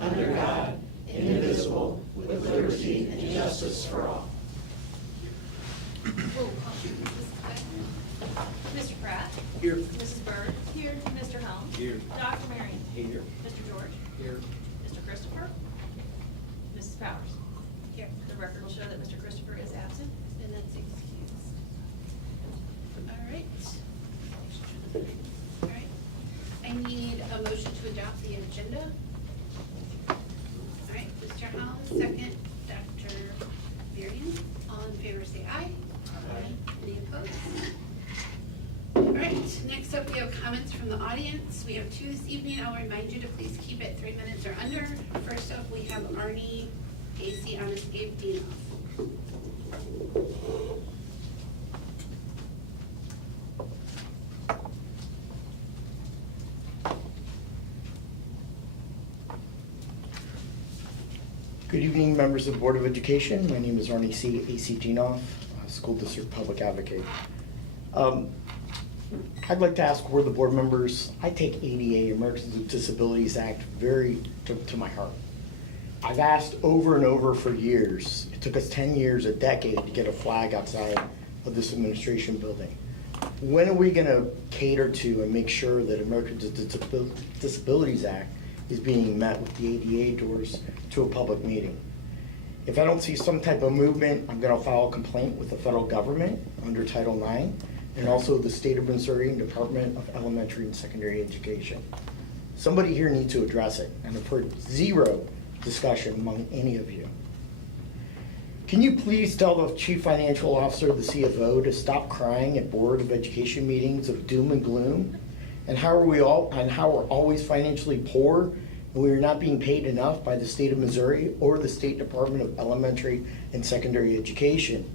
under God, indivisible, with liberty and justice for all. Roll call. Mrs. Beckman? Mr. Pratt? Here. Mrs. Byrd? Here. Mr. Helms? Here. Dr. Marion? Here. Mr. George? Here. Mr. Christopher? Mrs. Powers? Here. The record will show that Mr. Christopher is absent. And that's excused. All right. All right. I need a motion to adopt the agenda. All right, Mr. Helms, second. Dr. Marion, all in favor say aye. Aye. Any opposed? All right, next up we have comments from the audience. We have two this evening. I'll remind you to please keep it 3 minutes or under. First up, we have Arnie AC on his Abe Dinoff. Good evening, members of the Board of Education. My name is Arnie C. A.C. Genoff, School District Public Advocate. I'd like to ask where the board members, I take ADA, Americans with Disabilities Act, very to my heart. I've asked over and over for years. It took us 10 years, a decade, to get a flag outside of this administration building. When are we going to cater to and make sure that Americans with Disabilities Act is being met with the ADA doors to a public meeting? If I don't see some type of movement, I'm going to file a complaint with the federal government under Title IX and also the State of Missouri Department of Elementary and Secondary Education. Somebody here needs to address it, and I've heard zero discussion among any of you. Can you please tell the Chief Financial Officer, the CFO, to stop crying at Board of Education meetings of doom and gloom? And how we're always financially poor and we are not being paid enough by the state of Missouri or the State Department of Elementary and Secondary Education.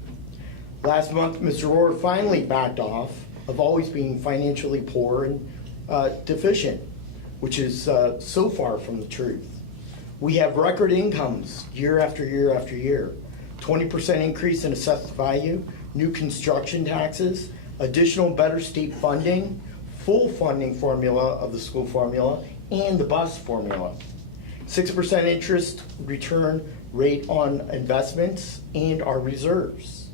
Last month, Mr. Rohr finally backed off of always being financially poor and deficient, which is so far from the truth. We have record incomes year after year after year. 20% increase in assessed value, new construction taxes, additional better state funding, full funding formula of the school formula, and the bus formula. 6% interest return rate on investments and our reserves.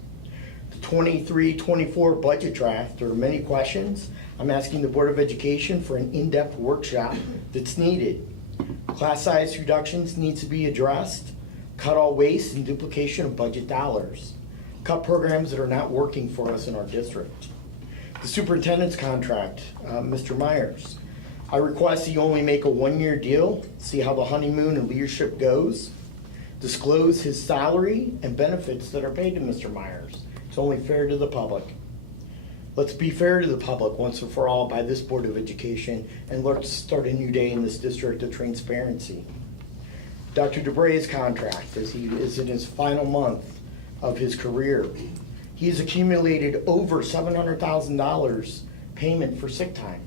The 23-24 budget draft, there are many questions. I'm asking the Board of Education for an in-depth workshop that's needed. Class size reductions needs to be addressed. Cut all waste and duplication of budget dollars. Cut programs that are not working for us in our district. The superintendent's contract, Mr. Myers. I request that you only make a one-year deal, see how the honeymoon and leadership goes. Disclose his salary and benefits that are paid to Mr. Myers. It's only fair to the public. Let's be fair to the public once and for all by this Board of Education, and let's start a new day in this district of transparency. Dr. DeBray's contract, as he is in his final month of his career, he's accumulated over $700,000 payment for sick time.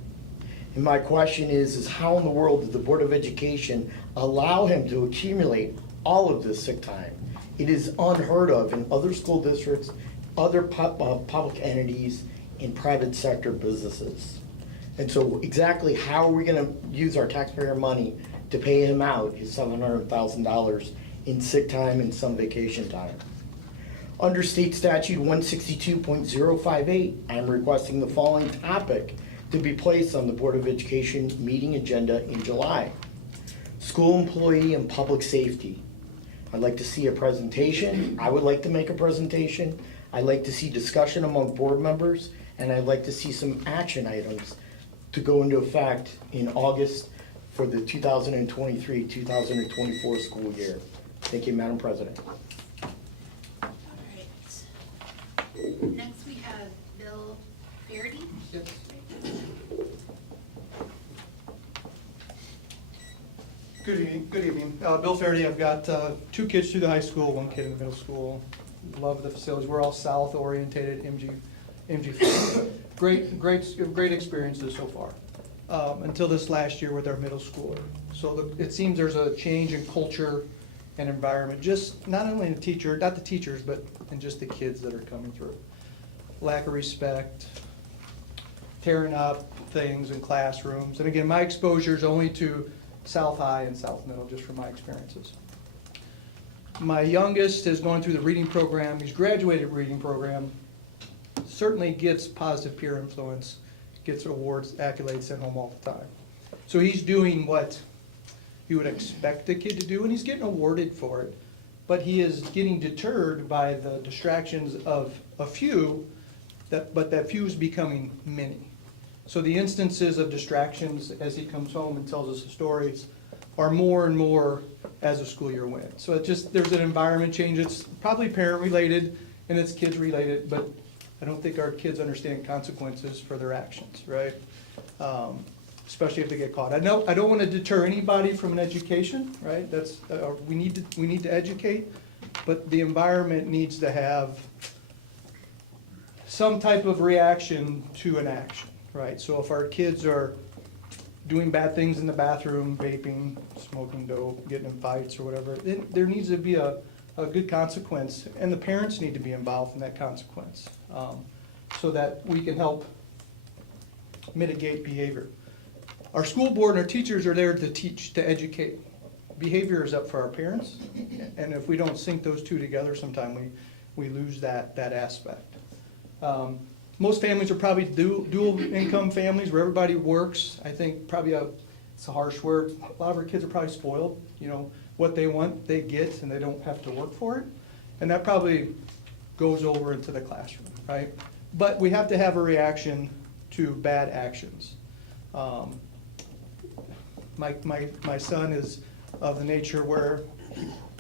And my question is how in the world did the Board of Education allow him to accumulate all of this sick time? It is unheard of in other school districts, other public entities, in private sector businesses. And so exactly how are we going to use our taxpayer money to pay him out his $700,000 in sick time and some vacation time? Under state statute 162.058, I'm requesting the following topic to be placed on the Board of Education meeting agenda in July. School employee and public safety. I'd like to see a presentation. I would like to make a presentation. I'd like to see discussion among board members, and I'd like to see some action items to go into effect in August for the 2023-2024 school year. Thank you, Madam President. All right. Next we have Bill Faraday. Yes. Good evening. Bill Faraday. I've got 2 kids through the high school, 1 kid in the middle school. Love the facilities. We're all south orientated, MG. Great experiences so far. Until this last year with our middle schooler. So it seems there's a change in culture and environment, just not only in the teacher, not the teachers, but in just the kids that are coming through. Lack of respect, tearing up things in classrooms. And again, my exposure is only to South High and South Middle, just from my experiences. My youngest is going through the reading program. He's graduated reading program. Certainly gets positive peer influence, gets awards, accolades sent home all the time. So he's doing what you would expect a kid to do, and he's getting awarded for it. But he is getting deterred by the distractions of a few, but that few is becoming many. So the instances of distractions as he comes home and tells us the stories are more and more as the school year went. So it just, there's an environment change. It's probably parent related and it's kids related, but I don't think our kids understand consequences for their actions, right? Especially if they get caught. I don't want to deter anybody from an education, right? That's we need to educate, but the environment needs to have some type of reaction to an action, right? So if our kids are doing bad things in the bathroom, vaping, smoking dope, getting in fights or whatever, then there needs to be a good consequence, and the parents need to be involved in that consequence, so that we can help mitigate behavior. Our school board and our teachers are there to teach, to educate. Behavior is up for our parents, and if we don't sync those two together, sometime we lose that aspect. Most families are probably dual income families where everybody works. I think probably it's a harsh word. A lot of our kids are probably spoiled. You know, what they want, they get, and they don't have to work for it. And that probably goes over into the classroom, right? But we have to have a reaction to bad actions. My son is of the nature where,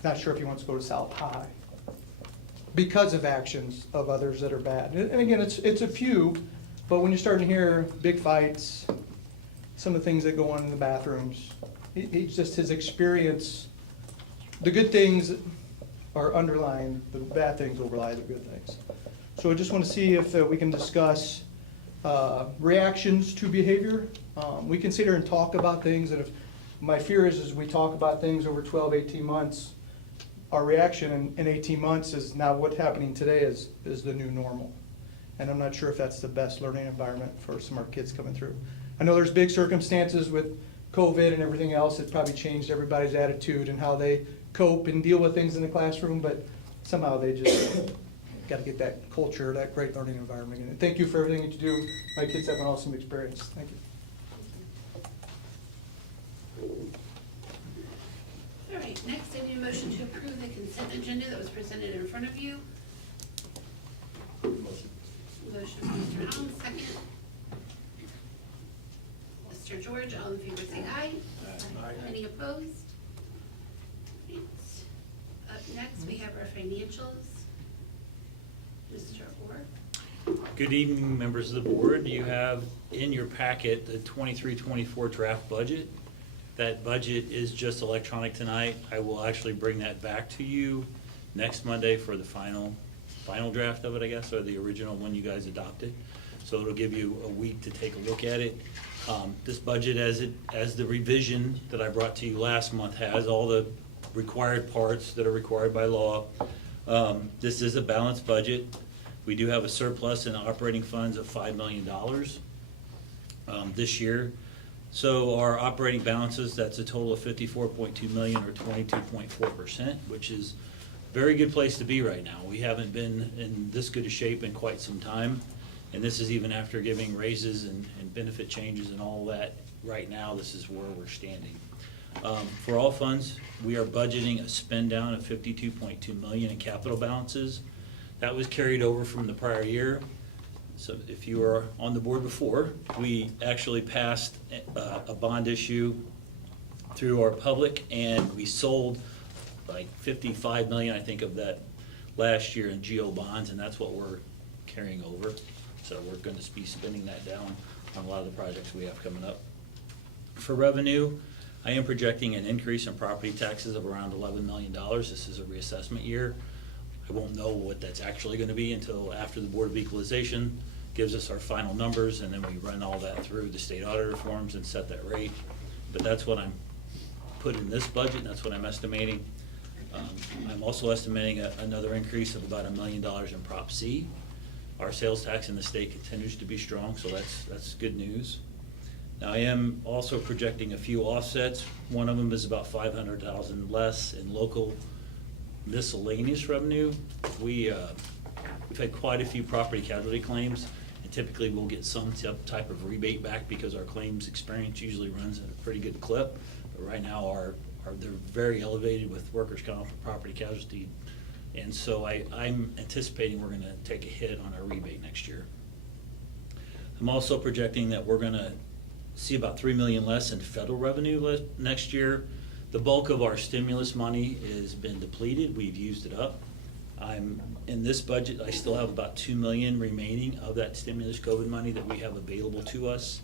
not sure if he wants to go to South High because of actions of others that are bad. And again, it's a few, but when you're starting to hear big fights, some of the things that go on in the bathrooms, it's just his experience. The good things are underlying, the bad things overlie the good things. So I just want to see if we can discuss reactions to behavior. We can sit here and talk about things, and if my fear is we talk about things over 12, 18 months, our reaction in 18 months is now what's happening today is the new normal. And I'm not sure if that's the best learning environment for some of our kids coming through. I know there's big circumstances with COVID and everything else. It probably changed everybody's attitude and how they cope and deal with things in the classroom, but somehow they just got to get that culture, that great learning environment. And thank you for everything that you do. My kids have an awesome experience. Thank you. All right, next I need a motion to approve the consent agenda that was presented in front of you. Motion from Mr. Allen, second. Mr. George, all in favor say aye. Aye. Any opposed? Right. Up next, we have our financials. Mr. Orr. Good evening, members of the board. You have in your packet the 23-24 draft budget. That budget is just electronic tonight. I will actually bring that back to you next Monday for the final draft of it, I guess, or the original one you guys adopted. So it'll give you a week to take a look at it. This budget, as the revision that I brought to you last month, has all the required parts that are required by law. This is a balanced budget. We do have a surplus in operating funds of $5 million this year. So our operating balances, that's a total of $54.2 million or 22.4%, which is a very good place to be right now. We haven't been in this good a shape in quite some time, and this is even after giving raises and benefit changes and all that. Right now, this is where we're standing. For all funds, we are budgeting a spend down of $52.2 million in capital balances. That was carried over from the prior year. So if you were on the board before, we actually passed a bond issue through our public, and we sold like $55 million, I think, of that last year in GO bonds, and that's what we're carrying over. So we're going to be spending that down on a lot of the projects we have coming up. For revenue, I am projecting an increase in property taxes of around $11 million. This is a reassessment year. I won't know what that's actually going to be until after the Board of Equalization gives us our final numbers, and then we run all that through the state auditor forms and set that rate. But that's what I'm putting in this budget, and that's what I'm estimating. I'm also estimating another increase of about $1 million in Prop C. Our sales tax in the state continues to be strong, so that's good news. Now, I am also projecting a few offsets. One of them is about 500,000 less in local miscellaneous revenue. We've had quite a few property casualty claims, and typically we'll get some type of rebate back because our claims experience usually runs at a pretty good clip. But right now, they're very elevated with workers' comp, property casualty, and so I'm anticipating we're gonna take a hit on our rebate next year. I'm also projecting that we're gonna see about 3 million less in federal revenue next year. The bulk of our stimulus money has been depleted. We've used it up. In this budget, I still have about 2 million remaining of that stimulus COVID money that we have available to us.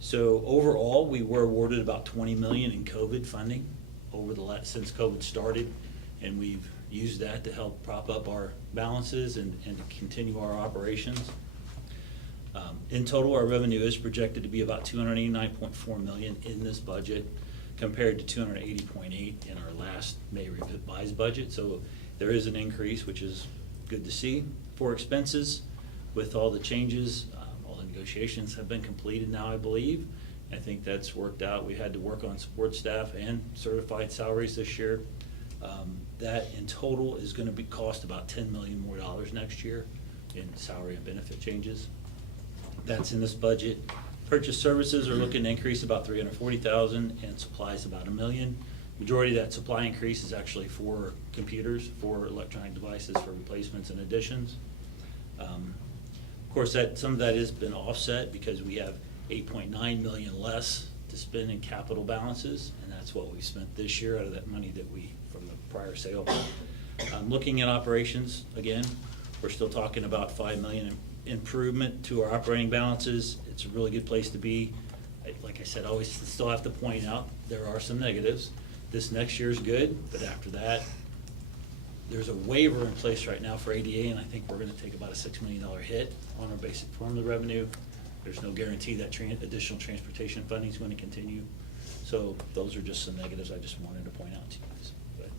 So overall, we were awarded about 20 million in COVID funding since COVID started, and we've used that to help prop up our balances and to continue our operations. In total, our revenue is projected to be about 289.4 million in this budget, compared to 280.8 in our last May revised budget. So there is an increase, which is good to see. For expenses, with all the changes, all the negotiations have been completed now, I believe. I think that's worked out. We had to work on support staff and certified salaries this year. That in total is gonna cost about $10 million more next year in salary and benefit changes. That's in this budget. Purchase services are looking to increase about 340,000, and supplies about $1 million. Majority of that supply increase is actually for computers, for electronic devices, for replacements and additions. Of course, some of that has been offset because we have 8.9 million less to spend in capital balances, and that's what we spent this year out of that money from the prior sale. Looking at operations, again, we're still talking about 5 million improvement to our operating balances. It's a really good place to be. Like I said, I always still have to point out, there are some negatives. This next year is good, but after that, there's a waiver in place right now for ADA, and I think we're gonna take about a $6 million hit on our basic formula revenue. There's no guarantee that additional transportation funding is gonna continue. So those are just some negatives I just wanted to point out to you guys. But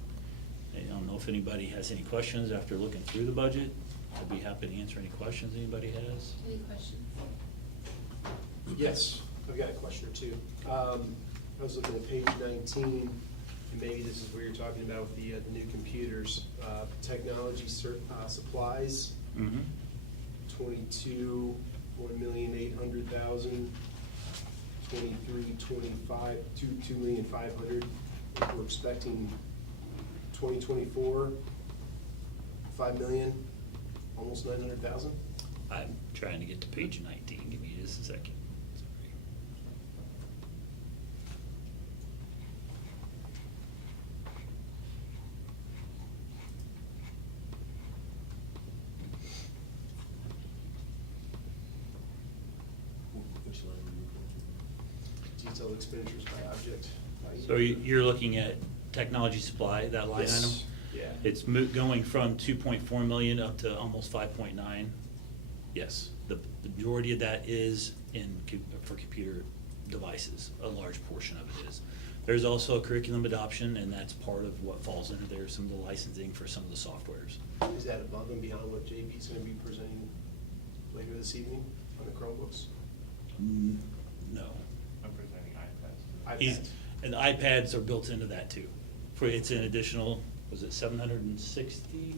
I don't know if anybody has any questions after looking through the budget. I'd be happy to answer any questions anybody has. Any questions? Yes, I've got a question or two. I was looking at page 19, and maybe this is where you're talking about with the new computers. Technology supplies, 22, 1,800,000, 23, 25, 2,500,000. We're expecting 2024, 5 million. Almost 900,000? I'm trying to get to page 19. Give me just a second. Sorry. Which line are you looking at? Detailed expenditures by object. So you're looking at technology supply, that line item? Yes. Yeah. It's going from 2.4 million up to almost 5.9. Yes, the majority of that is for computer devices. A large portion of it is. There's also a curriculum adoption, and that's part of what falls into there, some of the licensing for some of the softwares. Is that above and beyond what JP's going to be presenting later this evening on the Chromebooks? No. I'm presenting iPads. iPads. And the iPads are built into that too. It's an additional, was it 760?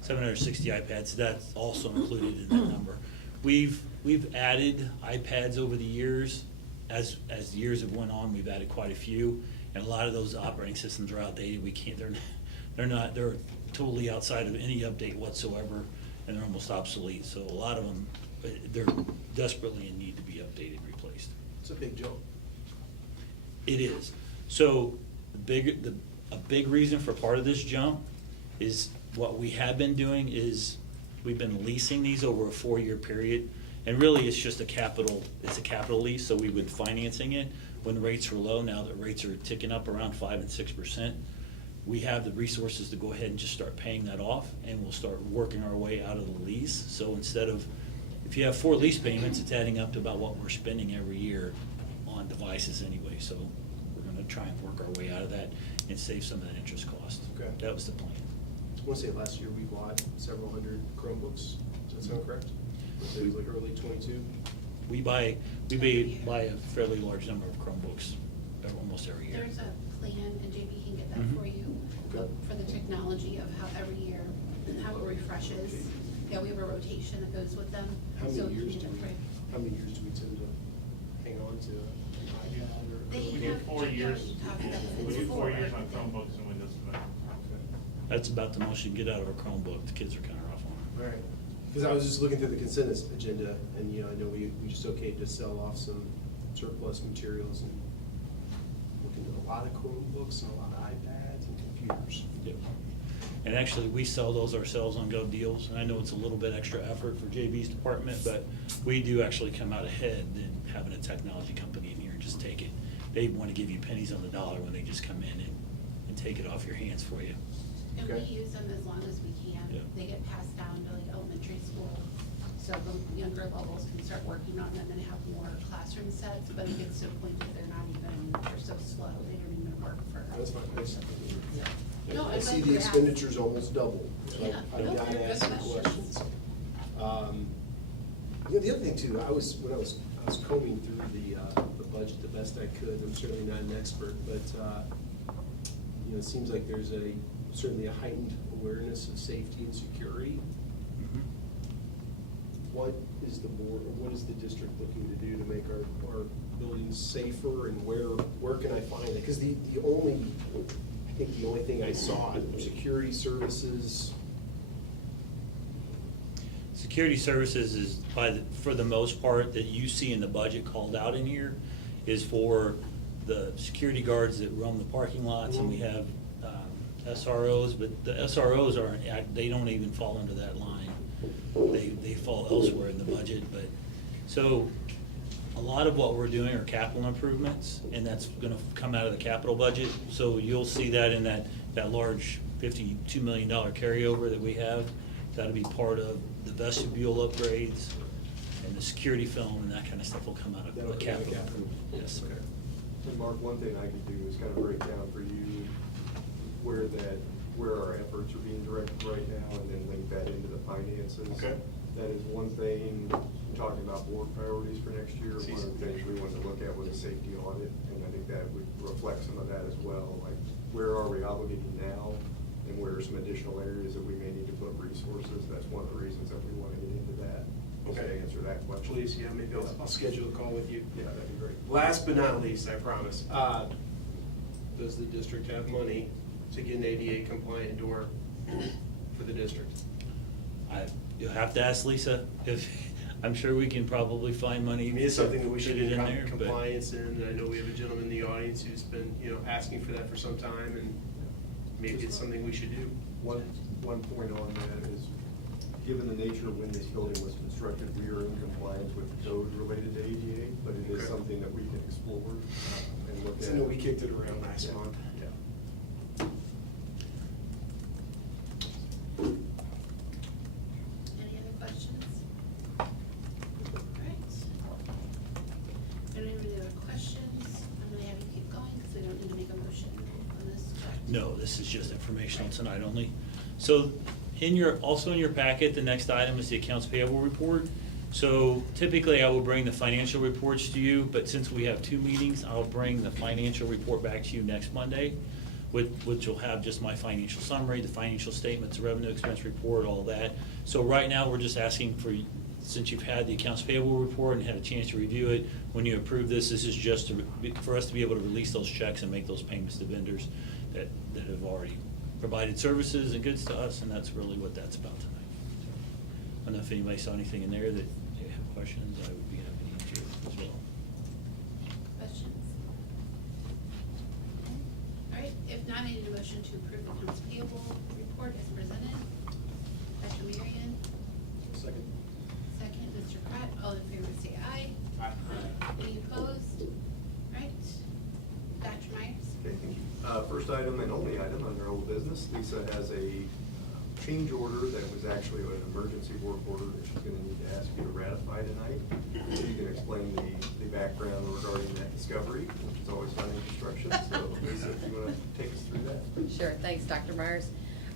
760 iPads, so that's also included in that number. We've added iPads over the years. As the years have went on, we've added quite a few, and a lot of those operating systems are outdated. They're totally outside of any update whatsoever, and they're almost obsolete. So a lot of them, they're desperately in need to be updated, replaced. It's a big jump. It is. So a big reason for part of this jump is what we have been doing is we've been leasing these over a 4-year period. And really, it's just a capital lease, so we've been financing it when rates were low. Now that rates are ticking up around 5% and 6%, we have the resources to go ahead and just start paying that off, and we'll start working our way out of the lease. So instead of, if you have 4 lease payments, it's adding up to about what we're spending every year on devices anyway. So we're gonna try and work our way out of that and save some of that interest cost. Okay. That was the plan. I want to say last year we bought several hundred Chromebooks. Does that sound correct? It was like early 22. We buy a fairly large number of Chromebooks almost every year. There's a plan, and JP can get that Mhm. for you, for the technology of how every year, and how it refreshes. Yeah, we have a rotation that goes with them. How so many you years can do we, get it. how many years do we tend to hang on to an iPad or? They We do have 4 years. talked about it. We It's do 4 4. years on Chromebooks and Windows 11. That's about the most you can get out of a Chromebook. The kids are kind of rough on it. All right, because I was just looking through the consent agenda, and, I know we just okayed to sell off some surplus materials, and looking at a lot of Chromebooks and a lot of iPads and computers. Yep. And actually, we sell those ourselves on Go Deals, and I know it's a little bit extra effort for JB's department, but we do actually come out ahead than having a technology company in here and just take it. They want to give you pennies on the dollar when they just come in and take it off your hands for you. And we Okay. use them as long as we can. Yeah. They get passed down to like elementary school, so the younger levels can start working on them and have more classroom sets, but it gets to a point that they're so slow, they don't even work for. That's fine. No, I I'd see like the to ask. expenditures almost double. So Yeah. I've No, got to they're ask good some questions. questions. The other thing too, when I was combing through the budget the best I could, I'm certainly not an expert, but, it seems like there's certainly a heightened awareness of safety and security. What is the board, or what is the district looking to do to make our buildings safer, and where can I find it? Because I think the only thing I saw, security services. Security services is for the most part that you see in the budget called out in here is for the security guards that roam the parking lots, and we have SROs, but the SROs they don't even fall under that line. They fall elsewhere in the budget, but, so, a lot of what we're doing are capital improvements, and that's gonna come out of the capital budget, so you'll see that in that large $52 million carryover that we have. That'll be part of the vestibule upgrades, and the security film, and that kind of stuff will come out of That'll the come out of capital capital. improvement. Yes. Okay. And Mark, one thing I could do is kind of break down for you where our efforts are being directed right now, and then link that into the finances. Okay. That is one thing, talking about board priorities for next year, one of the things we wanted to look at was a safety audit, and I think that would reflect some of that as well. Like, where are we obligating now, and where are some additional areas that we may need to put resources? That's one of the reasons that we want to get into that. To answer that question. Please, yeah, maybe I'll schedule a call with you. Yeah, that'd be great. Last but not least, I promise, does the district have money to get an ADA compliant door for the district? You'll have to ask Lisa I'm sure we can probably find money. I mean, it's something that we should get get in there, but- compliance in, and I know we have a gentleman in the audience who's been, asking for that for some time, and maybe it's something we should do. One point on that is, given the nature of when this building was constructed, we are in compliance with the code related to ADA, but it is Okay. something that we can explore and look at. I know we kicked it around last Yeah. month. Yeah. Any other questions? All right. If there are any other questions, I'm gonna have you keep going, because we don't need to make a motion on this, correct? No, this is just informational tonight only. So also in your packet, the next item is the accounts payable report. So typically I will bring the financial reports to you, but since we have 2 meetings, I'll bring the financial report back to you next Monday, which will have just my financial summary, the financial statements, the revenue expense report, all that. So right now, we're just asking for, since you've had the accounts payable report and had a chance to review it, when you approve this is just for us to be able to release those checks and make those payments to vendors that have already provided services and goods to us, and that's really what that's about tonight. I don't know if anybody saw anything in there that they have questions, I would be happy to answer as well. Questions? All right, if not, I need a motion to approve the accounts payable report as presented. Dr. Marion, Second. second, Mr. Pratt, all in favor say aye. Aye. Any opposed? All right, Dr. Myers? Okay, thank you. First item and only item under old business, Lisa has a change order that was actually an emergency work order that she's gonna need to ask you to ratify tonight. So you can explain the background regarding that discovery, which is always fun in construction. So Lisa, if you wanna take us through that. Sure, thanks, Dr. Myers.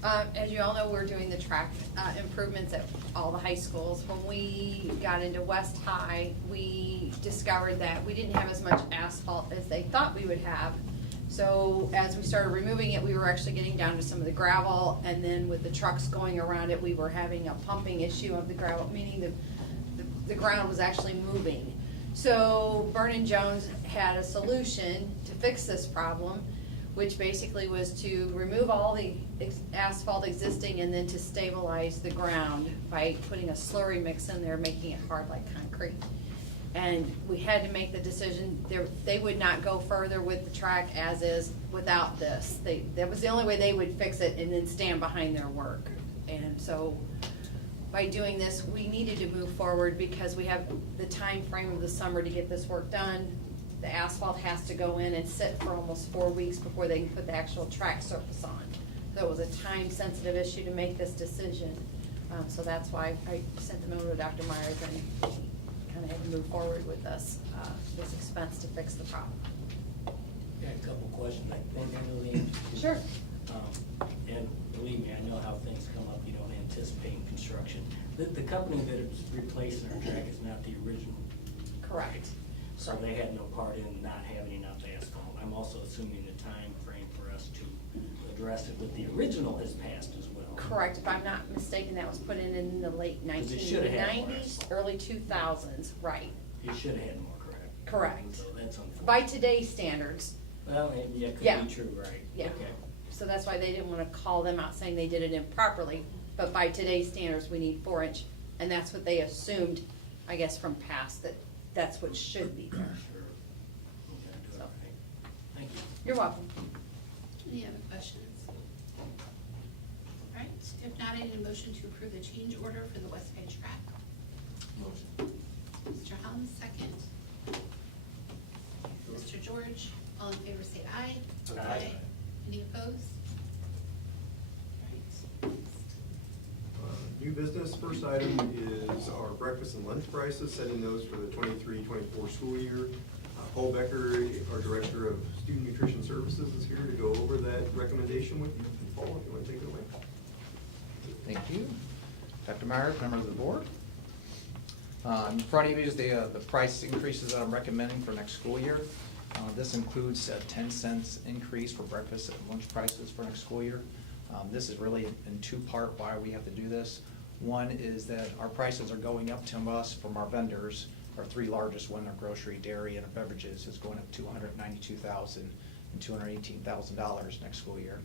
As you all know, we're doing the track improvements at all the high schools. When we got into West High, we discovered that we didn't have as much asphalt as they thought we would have. So as we started removing it, we were actually getting down to some of the gravel, and then with the trucks going around it, we were having a pumping issue of the gravel, meaning the ground was actually moving. So Vernon Jones had a solution to fix this problem, which basically was to remove all the asphalt existing and then to stabilize the ground by putting a slurry mix in there, making it hard like concrete. And we had to make the decision, they would not go further with the track as is without this. That was the only way they would fix it and then stand behind their work. And so by doing this, we needed to move forward because we have the time frame of the summer to get this work done. The asphalt has to go in and sit for almost 4 weeks before they can put the actual track surface on. So it was a time-sensitive issue to make this decision. So that's why I sent them over to Dr. Myers, and he kind of had to move forward with this expense to fix the problem. Got a couple questions. I think I know the answer. Sure. And believe me, I know how things come up. You don't anticipate in construction. The company that is replacing our track is not the original. Correct. So they had no part in not having enough asphalt. I'm also assuming the time frame for us to address it with the original has passed as well. Correct. If I'm not mistaken, that was put in the late 'Cause it should have had more 1990s, asphalt. early 2000s, right. You should have had more, correct? Correct. So that's unfortunate. By today's standards, Well, yeah, it Yeah. could be true, right? yeah. Okay. So that's why they didn't want to call them out saying they did it improperly, but by today's standards, we need 4-inch, and that's what they assumed, I guess, from past, that that's what should be there. Sure. Okay, do it So. right. Thank you. You're welcome. Any other questions? All right, if not, I need a motion to approve the change order for the West Bay track. Motion. Mr. Helms, second. Mr. George, all in favor say aye. Aye. Any opposed? All right. New business, first item is our breakfast and lunch prices, setting those for the 23-24 school year. Paul Becker, our Director of Student Nutrition Services, is here to go over that recommendation with you. Paul, if you want to take it away. Thank you. Dr. Myers, members of the board. In front of you is the price increases that I'm recommending for next school year. This includes a 10 cents increase for breakfast and lunch prices for next school year. This is really in two-part why we have to do this. One is that our prices are going up to us from our vendors. Our three largest one are grocery, dairy, and beverages is going up to $192,000 and $218,000 next school year.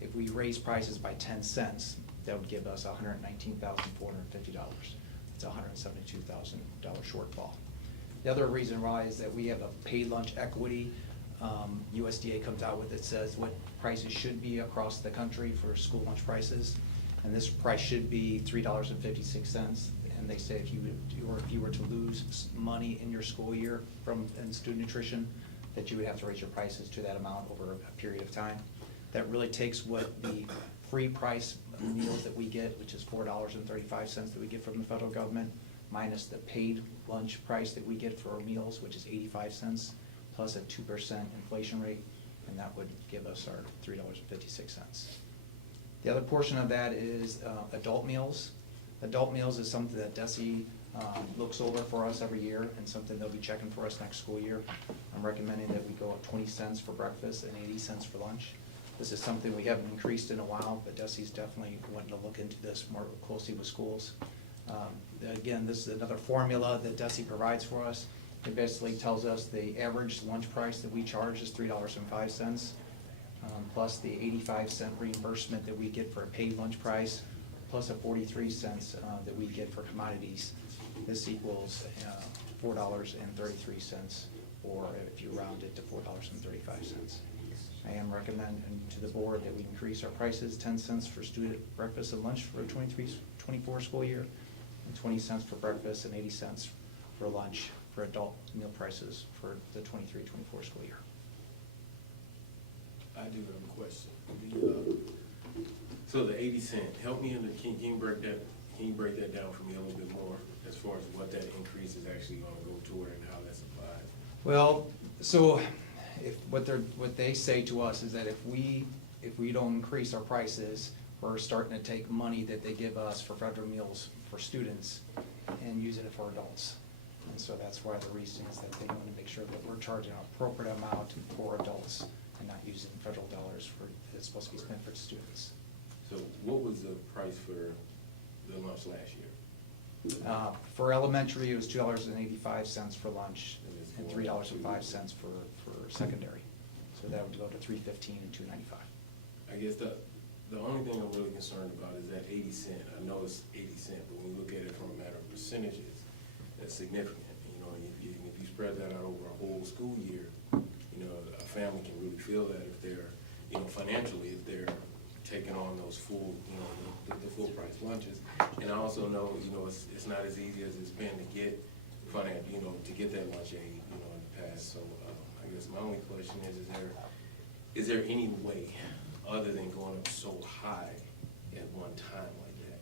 If we raise prices by 10 cents, that would give us $119,450. It's a $172,000 shortfall. The other reason why is that we have a paid lunch equity. USDA comes out with it, says what prices should be across the country for school lunch prices. And this price should be $3.56. And they say if you were to lose money in your school year in student nutrition, that you would have to raise your prices to that amount over a period of time. That really takes what the free price meals that we get, which is $4.35 that we get from the federal government, minus the paid lunch price that we get for our meals, which is 85 cents, plus a 2% inflation rate, and that would give us our $3.56. The other portion of that is adult meals. Adult meals is something that DESE looks over for us every year, and something they'll be checking for us next school year. I'm recommending that we go up 20 cents for breakfast and 80 cents for lunch. This is something we haven't increased in a while, but DESE's definitely wanting to look into this more closely with schools. Again, this is another formula that DESE provides for us. It basically tells us the average lunch price that we charge is $3.05, plus the 85-cent reimbursement that we get for a paid lunch price, plus a 43 cents that we get for commodities. This equals $4.33, or if you round it to $4.35. I am recommending to the board that we increase our prices 10 cents for student breakfast and lunch for the 23-24 school year, and 20 cents for breakfast and 80 cents for lunch for adult meal prices for the 23-24 school year. I do have a question. So the 80 cent, help me can you break that down for me a little bit more as far as what that increase is actually going to go toward and how that's applied? Well, so what they say to us is that if we don't increase our prices, we're starting to take money that they give us for federal meals for students and using it for adults. And so that's why the reason is that they want to make sure that we're charging an appropriate amount for adults and not using federal dollars for, it's supposed to be spent for students. So what was the price for the lunch last year? For elementary, it was $2.85 for lunch and $3.05 for secondary. So that would go to $3.15 and $2.95. I guess the only thing I'm really concerned about is that 80 cent. I know it's 80 cent, but when you look at it from a matter of percentages, that's significant. You know, if you spread that out over a whole school year, you know, a family can really feel that if they're, you know, financially, if they're taking on those full, you know, the full price lunches. And I also know, you know, it's not as easy as it's been to get you know, to get that lunch aid, you know, in the past. So I guess my only question is there any way other than going up so high at one time like that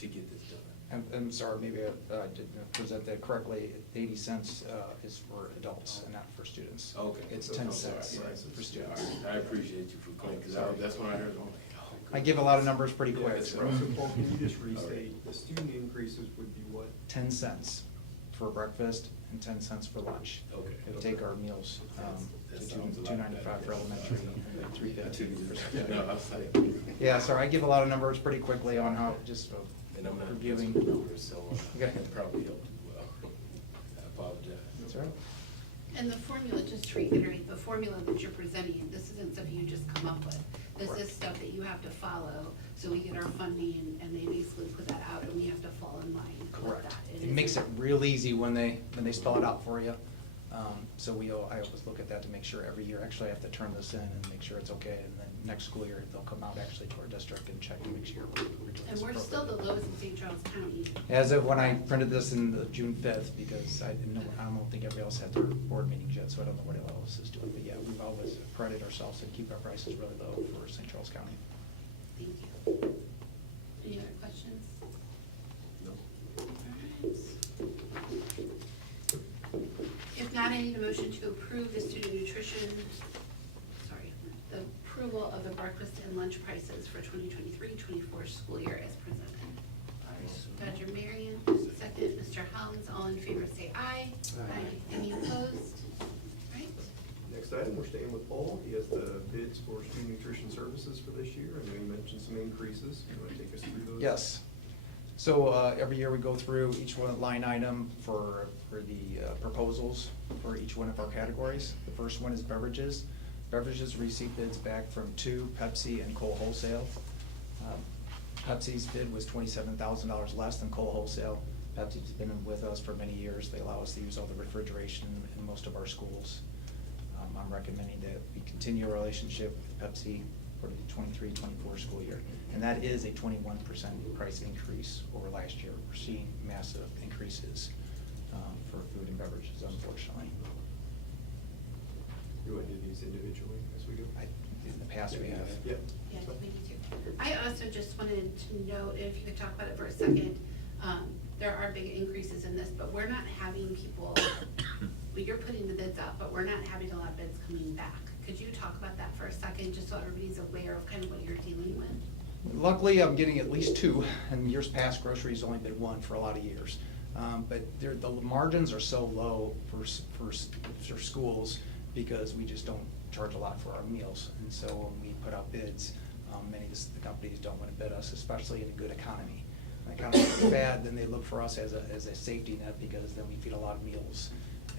to get this done? I'm sorry, maybe I didn't present that correctly. 80 cents is for adults and not for students. Okay. It's I'm 10 sorry. cents for students. All right. I appreciate you for cleaning, because that's when I heard it. I'm like, oh. I give a lot of numbers pretty Yeah, quick. that's So right. So Paul, can you just restate, the student increases would be what? 10 cents for breakfast and 10 cents for lunch. Okay. It would take our meals That to sounds a lot $2.95 better. for elementary and $3.50 for No, secondary. I was like, Yeah, sorry, I give a lot of numbers pretty quickly on how, just and I'm not reviewing. good with numbers, so Okay. that probably helped as well. I apologize. That's right. And the formula, just to reiterate, the formula that you're presenting, this isn't stuff you just come up with. This is stuff that you have to follow, so we get our funding, and they basically put that out, and we have to fall in line with Correct. that. It makes it real easy when they spell it out for you. So I always look at that to make sure every year, actually I have to turn this in and make sure it's okay, and then next school year, they'll come out actually to our district and check and make sure we're doing this And we're still the appropriately. lowest in St. Charles County. As of when I printed this in the June 5th, because I don't think everybody else had their board meetings yet, so I don't know what else is doing. But yeah, we've always prided ourselves and keep our prices really low for St. Charles County. Thank you. Any other questions? No. All right. If not, I need a motion to approve the student nutrition, the approval of the breakfast and lunch prices for 2023-24 school year as presented. Dr. Marion, second. Mr. Helms, all in favor say aye. Aye. Any opposed? All right. Next item, we're staying with Paul. He has the bids for student nutrition services for this year. I know you mentioned some increases. You want to take us through those? Yes. So every year we go through each one line item for the proposals for each one of our categories. The first one is beverages. Beverages received bids back from Pepsi and Cole Wholesale. Pepsi's bid was $27,000 less than Cole Wholesale. Pepsi's been with us for many years. They allow us to use all the refrigeration in most of our schools. I'm recommending that we continue our relationship with Pepsi for the 23-24 school year. And that is a 21% price increase over last year. We're seeing massive increases for food and beverages, unfortunately. You want to do these individually as we go? In the past, we have. Yep. Yeah, we need to. I also just wanted to note, if you could talk about it for a second, there are big increases in this, but we're not having people, well, you're putting the bids out, but we're not having a lot of bids coming back. Could you talk about that for a second, just so everybody's aware of kind of what you're dealing with? Luckily, I'm getting at least two. In years past, grocery's only been one for a lot of years. But the margins are so low for schools because we just don't charge a lot for our meals. And so when we put out bids, many of the companies don't want to bid us, especially in a good economy. When the economy's bad, then they look for us as a safety net because then we feed a lot of meals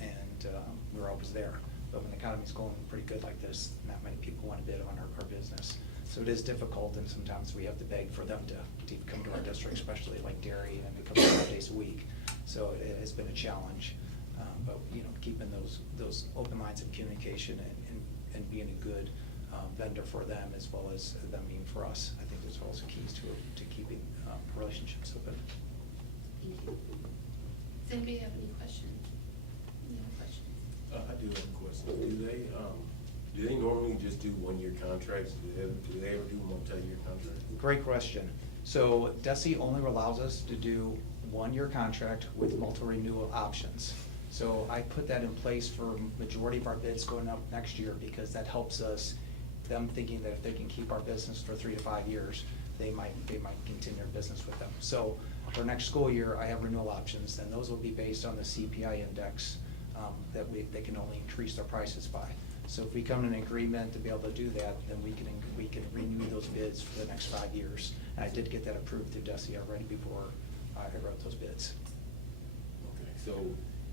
and we're always there. But when the economy's going pretty good like this, not many people want to bid on our business. So it is difficult, and sometimes we have to beg for them to come to our district, especially like dairy, and it comes 5 days a week. So it has been a challenge. But keeping those open lines of communication and being a good vendor for them as well as them being for us, I think there's also keys to keeping relationships open. Thank you. Does anybody have any questions? Any other questions? I do have a question. Do they normally just do one-year contracts? Do they ever do multi-year contracts? Great question. So DESE only allows us to do one-year contract with multiple renewal options. So I put that in place for majority of our bids going up next year because that helps us them thinking that if they can keep our business for 3 to 5 years, they might continue their business with them. So for next school year, I have renewal options, and those will be based on the CPI index that they can only increase their prices by. So if we come to an agreement to be able to do that, then we can renew those bids for the next 5 years. And I did get that approved through DESI already before I wrote those bids. Okay, so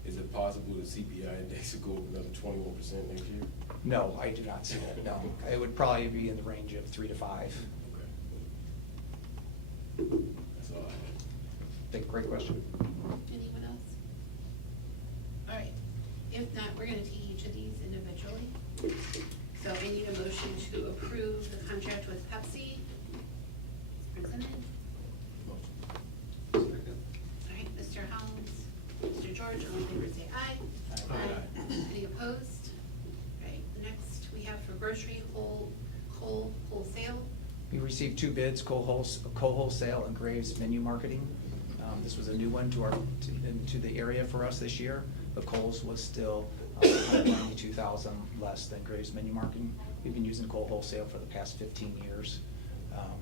is it possible the CPI index will go up another 21% next year? No, I do not see that, no. It would probably be in the range of 3 to 5. Okay. That's all I had. Great question. Anyone else? All right, if not, we're gonna take each of these individually. So I need a motion to approve the contract with Pepsi. Presented. All right, Mr. Hollins, Mr. George, all in favor say aye. Any opposed? All right, next we have for grocery coal wholesale. We received 2 bids, Coal Wholesale and Graves Menu Marketing. This was a new one to the area for us this year, but Coles was still $192,000 less than Graves Menu Marketing. We've been using Coal Wholesale for the past 15 years.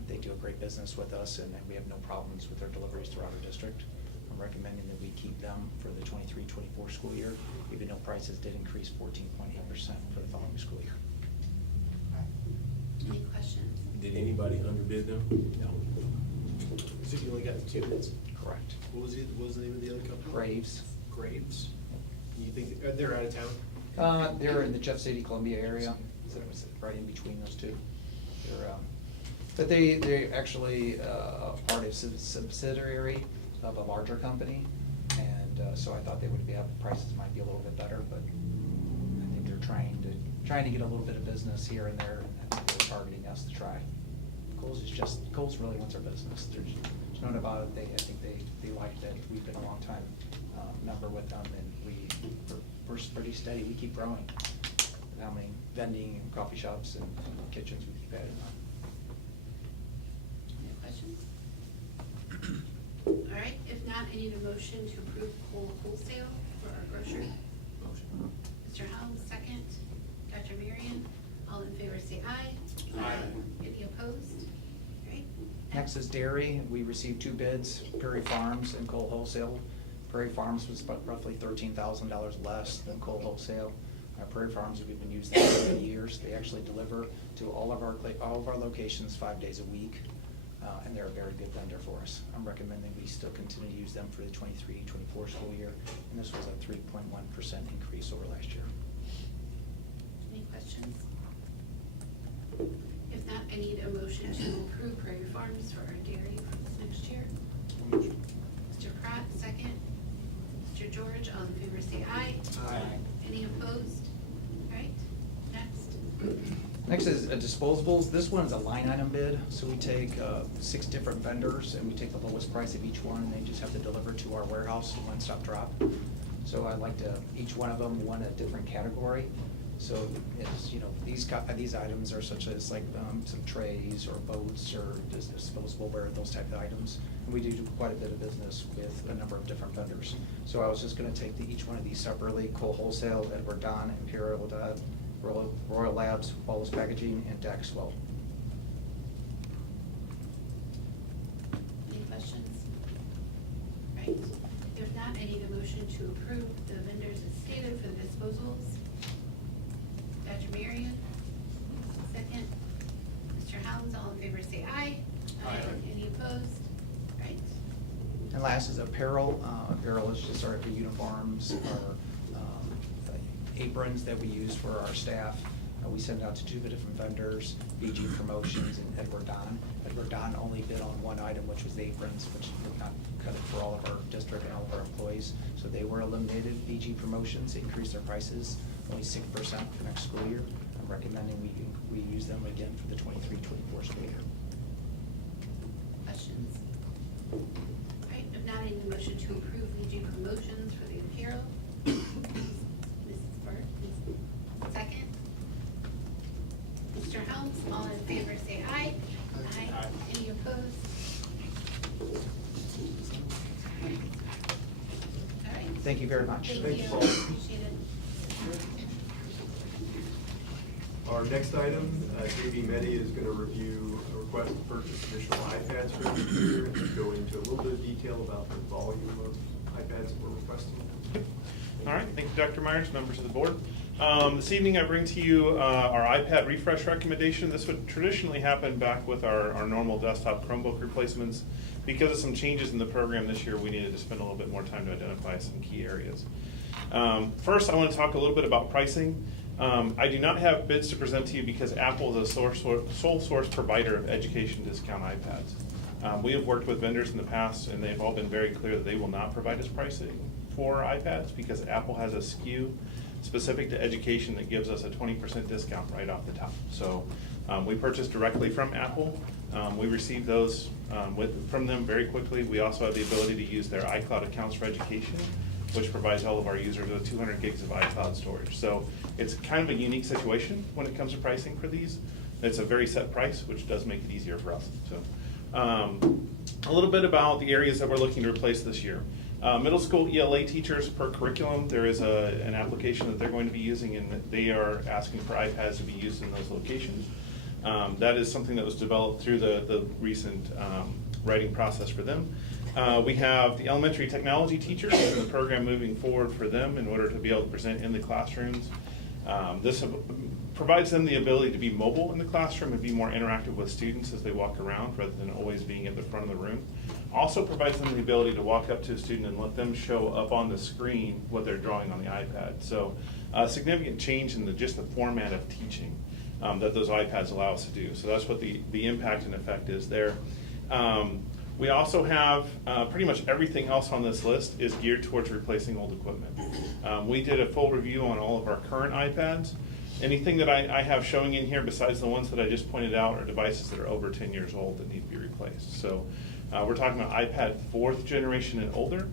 They do a great business with us, and we have no problems with their deliveries throughout our district. I'm recommending that we keep them for the 23-24 school year, even though prices did increase 14.8% for the following school year. Any questions? Did anybody underbid them? No. So you only got 2 bids? Correct. What was the name of the other company? Graves. Graves. You think, they're out of town? They're in the Jeff City, Columbia area, so it was right in between those two. But they actually part of a subsidiary of a larger company, and so I thought they would be, prices might be a little bit better, but I think they're trying to get a little bit of business here and there, and I think they're targeting us to try. Kohl's really wants our business. There's no doubt about it. I think they like that we've been a long time member with them, and we're pretty steady. We keep growing. How many vending and coffee shops and kitchens we keep adding on. Any questions? All right, if not, I need a motion to approve coal wholesale for our grocery. Motion. Mr. Helms, second. Dr. Marion, all in favor say aye. Aye. Any opposed? All right. Next is dairy. We received 2 bids, Prairie Farms and Coal Wholesale. Prairie Farms was about roughly $13,000 less than Coal Wholesale. Prairie Farms, we've been using them for many years. They actually deliver to all of our locations 5 days a week, and they're a very good vendor for us. I'm recommending we still continue to use them for the 23-24 school year, and this was a 3.1% increase over last year. Any questions? If not, I need a motion to approve Prairie Farms for our dairy for this next year. Mr. Pratt, second. Mr. George, all in favor say aye. Aye. Any opposed? All right, next. Next is disposables. This one's a line item bid, so we take 6 different vendors, and we take the lowest price of each one, and they just have to deliver to our warehouse, one-stop drop. So I'd like to, each one of them won a different category. So it's, these items are such as like some trays or boats or disposable those type of items. And we do quite a bit of business with a number of different vendors. So I was just gonna take each one of these separately: Coal Wholesale, Edward Don, Imperial Dod, Royal Labs, Wallace Packaging, and Daxwell. Any questions? All right, if not, I need a motion to approve the vendors as stated for the disposals. Dr. Marion, second. Mr. Helms, all in favor say aye. Aye. Any opposed? Right. And last is apparel. Apparel is just our uniforms, our aprons that we use for our staff. We send out to 2 different vendors, BG Promotions and Edward Don. Edward Don only bid on one item, which was the aprons, which did not cut it for all of our district and all of our employees. So they were eliminated. BG Promotions increased their prices only 6% for next school year. I'm recommending we use them again for the 23-24 school year. Questions? All right, if not, I need a motion to approve VG Promotions for the apparel. Mrs. Burke, please. Second. Mr. Helms, all in favor say aye. Aye. Any opposed? All right. Thank you very much. Thank you, appreciate it. Our next item, JV Medi is going to review a request to purchase additional iPads for the year and go into a little bit of detail about the volume of iPads that we're requesting. All right, thank you, Dr. Myers, members of the board. This evening I bring to you our iPad refresh recommendation. This would traditionally happen back with our normal desktop Chromebook replacements. Because of some changes in the program this year, we needed to spend a little bit more time to identify some key areas. First, I want to talk a little bit about pricing. I do not have bids to present to you because Apple is a sole source provider of education discount iPads. We have worked with vendors in the past, and they've all been very clear that they will not provide us pricing for iPads because Apple has a SKU specific to education that gives us a 20% discount right off the top. So we purchased directly from Apple. We received those from them very quickly. We also have the ability to use their iCloud accounts for education, which provides all of our users with 200 gigs of iCloud storage. So it's kind of a unique situation when it comes to pricing for these. It's a very set price, which does make it easier for us. So a little bit about the areas that we're looking to replace this year. Middle school ELA teachers per curriculum, there is an application that they're going to be using, and they are asking for iPads to be used in those locations. That is something that was developed through the recent writing process for them. We have the elementary technology teachers and the program moving forward for them in order to be able to present in the classrooms. This provides them the ability to be mobile in the classroom and be more interactive with students as they walk around rather than always being at the front of the room. Also provides them the ability to walk up to a student and let them show up on the screen what they're drawing on the iPad. So a significant change in just the format of teaching that those iPads allow us to do. So that's what the impact and effect is there. We also have pretty much everything else on this list is geared towards replacing old equipment. We did a full review on all of our current iPads. Anything that I have showing in here besides the ones that I just pointed out are devices that are over 10 years old that need to be replaced. So we're talking about iPad 4th generation and older.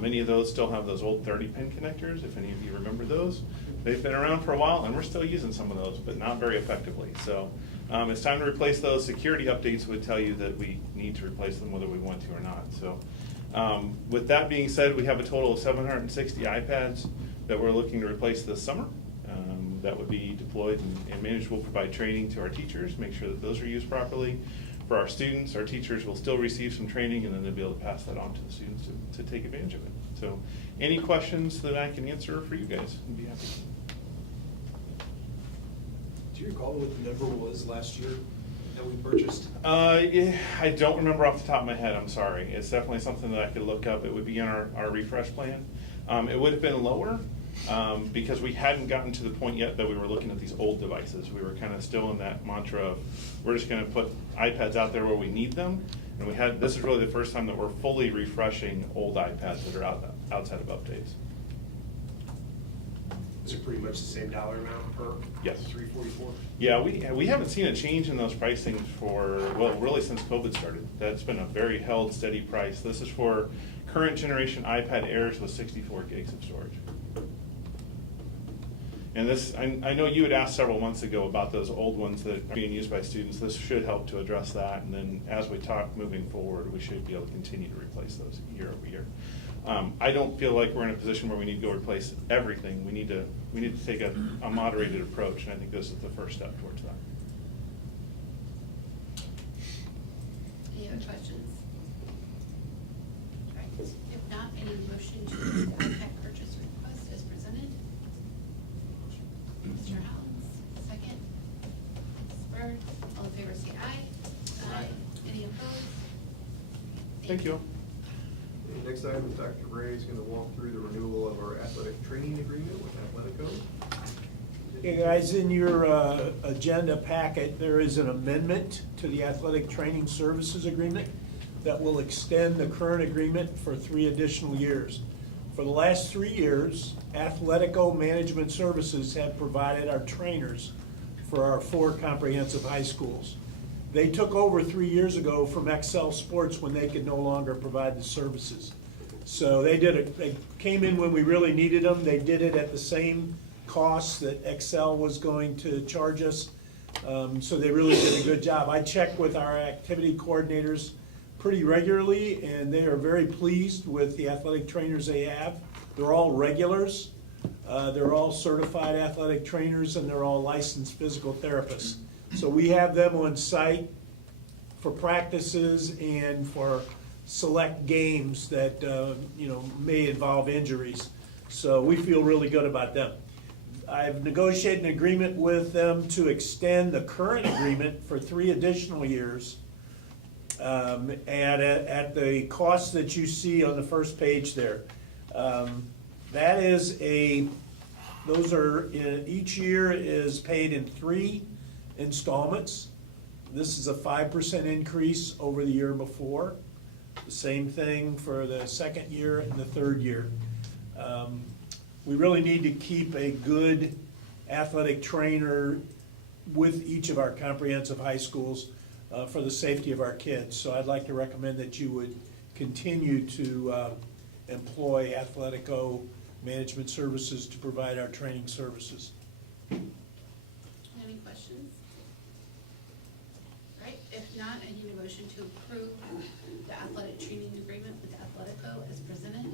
Many of those still have those old 30-pin connectors, if any of you remember those. They've been around for a while, and we're still using some of those, but not very effectively. So it's time to replace those. Security updates would tell you that we need to replace them whether we want to or not. So with that being said, we have a total of 760 iPads that we're looking to replace this summer. That would be deployed and managed. We'll provide training to our teachers, make sure that those are used properly. For our students, our teachers will still receive some training, and then they'll be able to pass that on to the students to take advantage of it. So any questions that I can answer for you guys, I'd be happy. Do you recall what the number was last year that we purchased? Yeah, I don't remember off the top of my head, I'm sorry. It's definitely something that I could look up. It would be in our refresh plan. It would have been lower because we hadn't gotten to the point yet that we were looking at these old devices. We were kind of still in that mantra of we're just going to put iPads out there where we need them. And this is really the first time that we're fully refreshing old iPads that are outside of updates. Is it pretty much the same dollar amount per? Yes. 344? Yeah, we haven't seen a change in those pricings for, well, really since COVID started. That's been a very held steady price. This is for current generation iPad Airs with 64 gigs of storage. And this, I know you had asked several months ago about those old ones that are being used by students. This should help to address that. And then as we talk moving forward, we should be able to continue to replace those year over year. I don't feel like we're in a position where we need to go replace everything. We need to take a moderated approach, and I think this is the first step towards that. Any other questions? All right, if not, any motion to approve the iPad purchase request as presented? Mr. Hollins, second. Ms. Byrd, all in favor say aye. Aye. Any opposed? Thank you. And next item, Dr. Ray is going to walk through the renewal of our athletic training agreement with Athletico. Hey guys, in your agenda packet, there is an amendment to the athletic training services agreement that will extend the current agreement for 3 additional years. For the last 3 years, Athletico Management Services have provided our trainers for our 4 comprehensive high schools. They took over 3 years ago from Excel Sports when they could no longer provide the services. So they came in when we really needed them. They did it at the same costs that Excel was going to charge us. So they really did a good job. I check with our activity coordinators pretty regularly, and they are very pleased with the athletic trainers they have. They're all regulars. They're all certified athletic trainers and they're all licensed physical therapists. So we have them on site for practices and for select games that, may involve injuries. So we feel really good about them. I've negotiated an agreement with them to extend the current agreement for 3 additional years at the cost that you see on the first page there. Each year is paid in 3 installments. This is a 5% increase over the year before. The same thing for the second year and the third year. We really need to keep a good athletic trainer with each of our comprehensive high schools for the safety of our kids. So I'd like to recommend that you would continue to employ Athletico Management Services to provide our training services. Any questions? All right, if not, I need a motion to approve the athletic training agreement with Athletico as presented.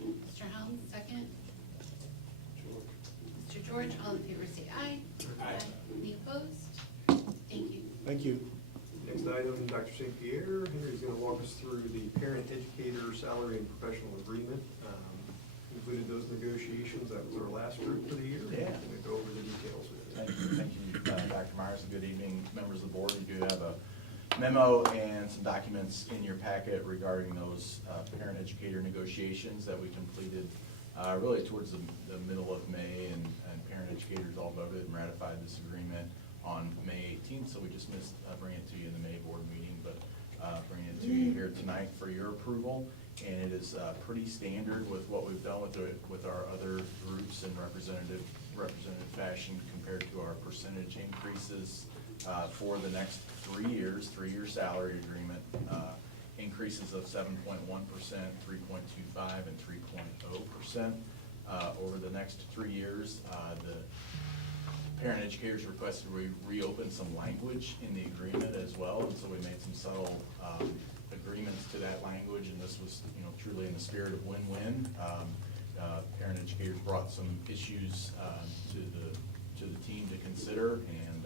Mr. Helms, second. Mr. George, all in favor say aye. Aye. Any opposed? Thank you. Thank you. Next item, Dr. St. Pierre. Henry's going to walk us through the parent-educator salary and professional agreement. Included those negotiations. That was our last group for the year. Yeah. We'll go over the details with you. Thank you, Dr. Myers, and good evening, members of the board. You do have a memo and some documents in your packet regarding those parent-educator negotiations that we completed really towards the middle of May, and parent educators all voted and ratified this agreement on May 18th, so we just missed bringing it to you in the May board meeting, but bringing it to you here tonight for your approval. And it is pretty standard with what we've done with our other groups in representative fashion compared to our percentage increases for the next 3 years, 3-year salary agreement, increases of 7.1%, 3.25, and 3.0% over the next 3 years. The parent educators requested we reopen some language in the agreement as well, and so we made some subtle agreements to that language, and this was, truly in the spirit of win-win. Parent educators brought some issues to the team to consider, and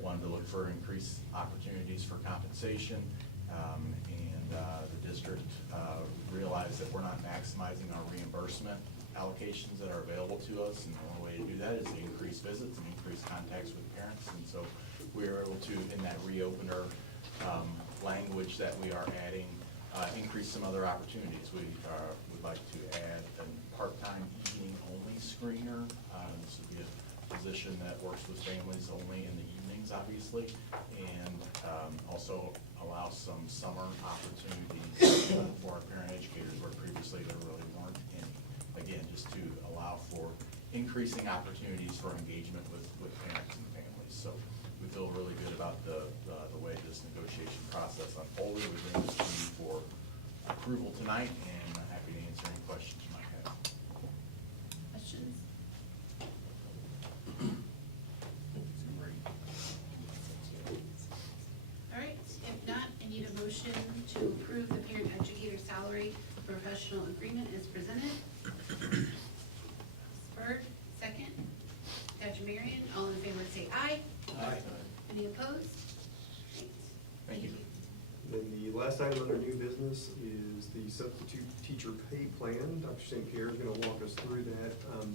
wanted to look for increased opportunities for compensation, and the district realized that we're not maximizing our reimbursement allocations that are available to us, and the only way to do that is to increase visits and increase contacts with parents, and so we were able to, in that reopener language that we are adding, increase some other opportunities. We would like to add a part-time evening-only screener. This would be a position that works with families only in the evenings, obviously, and also allow some summer opportunities for our parent educators where previously there really weren't any. Again, just to allow for increasing opportunities for engagement with parents and families. So we feel really good about the way this negotiation process unfolded. We bring this to you for approval tonight, and I'm happy to answer any questions you might have. Questions? All right, if not, I need a motion to approve the parent educator salary professional agreement as presented. Spurd, second. Dr. Marion, all in favor say aye. Aye. Any opposed? Thank you. Then the last item under new business is the substitute teacher pay plan. Dr. St. Pierre is going to walk us through that.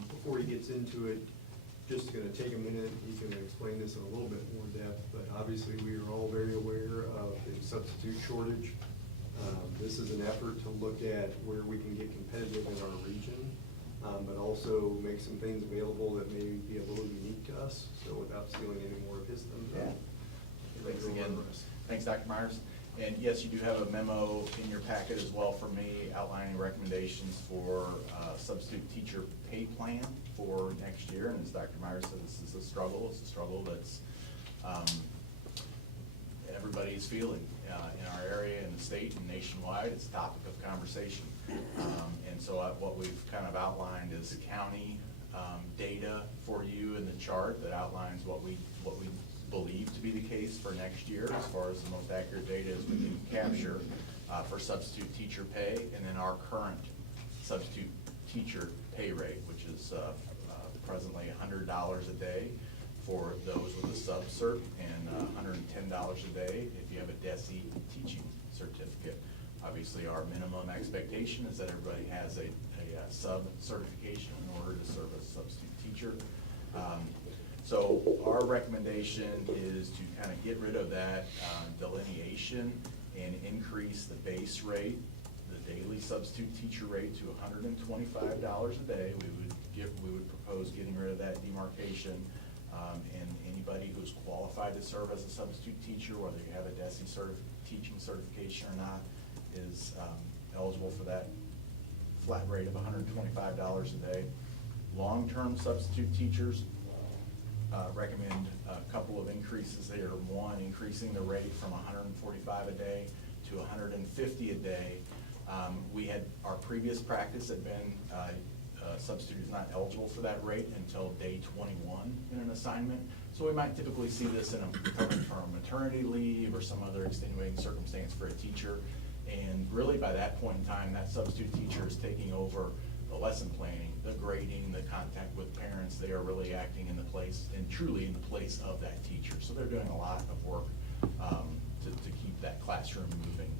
Before he gets into it, just going to take a minute. He's going to explain this in a little bit more depth, but obviously we are all very aware of the substitute shortage. This is an effort to look at where we can get competitive in our region, but also make some things available that may be a little unique to us. So without stealing any more of his thunder. Thanks again. Thanks, Dr. Myers. And yes, you do have a memo in your packet as well for me outlining recommendations for substitute teacher pay plan for next year. And as Dr. Myers said, this is a struggle. It's a struggle that's everybody's feeling in our area, in the state, and nationwide. It's a topic of conversation. And so what we've kind of outlined is county data for you in the chart that outlines what we believe to be the case for next year as far as the most accurate data as we can capture for substitute teacher pay, and then our current substitute teacher pay rate, which is presently $100 a day for those with a sub-cert and $110 a day if you have a DESE teaching certificate. Obviously, our minimum expectation is that everybody has a sub-certification in order to serve as a substitute teacher. So our recommendation is to kind of get rid of that delineation and increase the base rate, the daily substitute teacher rate, to $125 a day. We would propose getting rid of that demarcation, and anybody who's qualified to serve as a substitute teacher, whether you have a DESE teaching certification or not, is eligible for that flat rate of $125 a day. Long-term substitute teachers, recommend a couple of increases there. One, increasing the rate from $145 a day to $150 a day. Our previous practice had been a substitute is not eligible for that rate until day 21 in an assignment. So we might typically see this in coming from maternity leave or some other extenuating circumstance for a teacher. And really by that point in time, that substitute teacher is taking over the lesson planning, the grading, the contact with parents. They are really acting in the place, and truly in the place of that teacher. So they're doing a lot of work to keep that classroom moving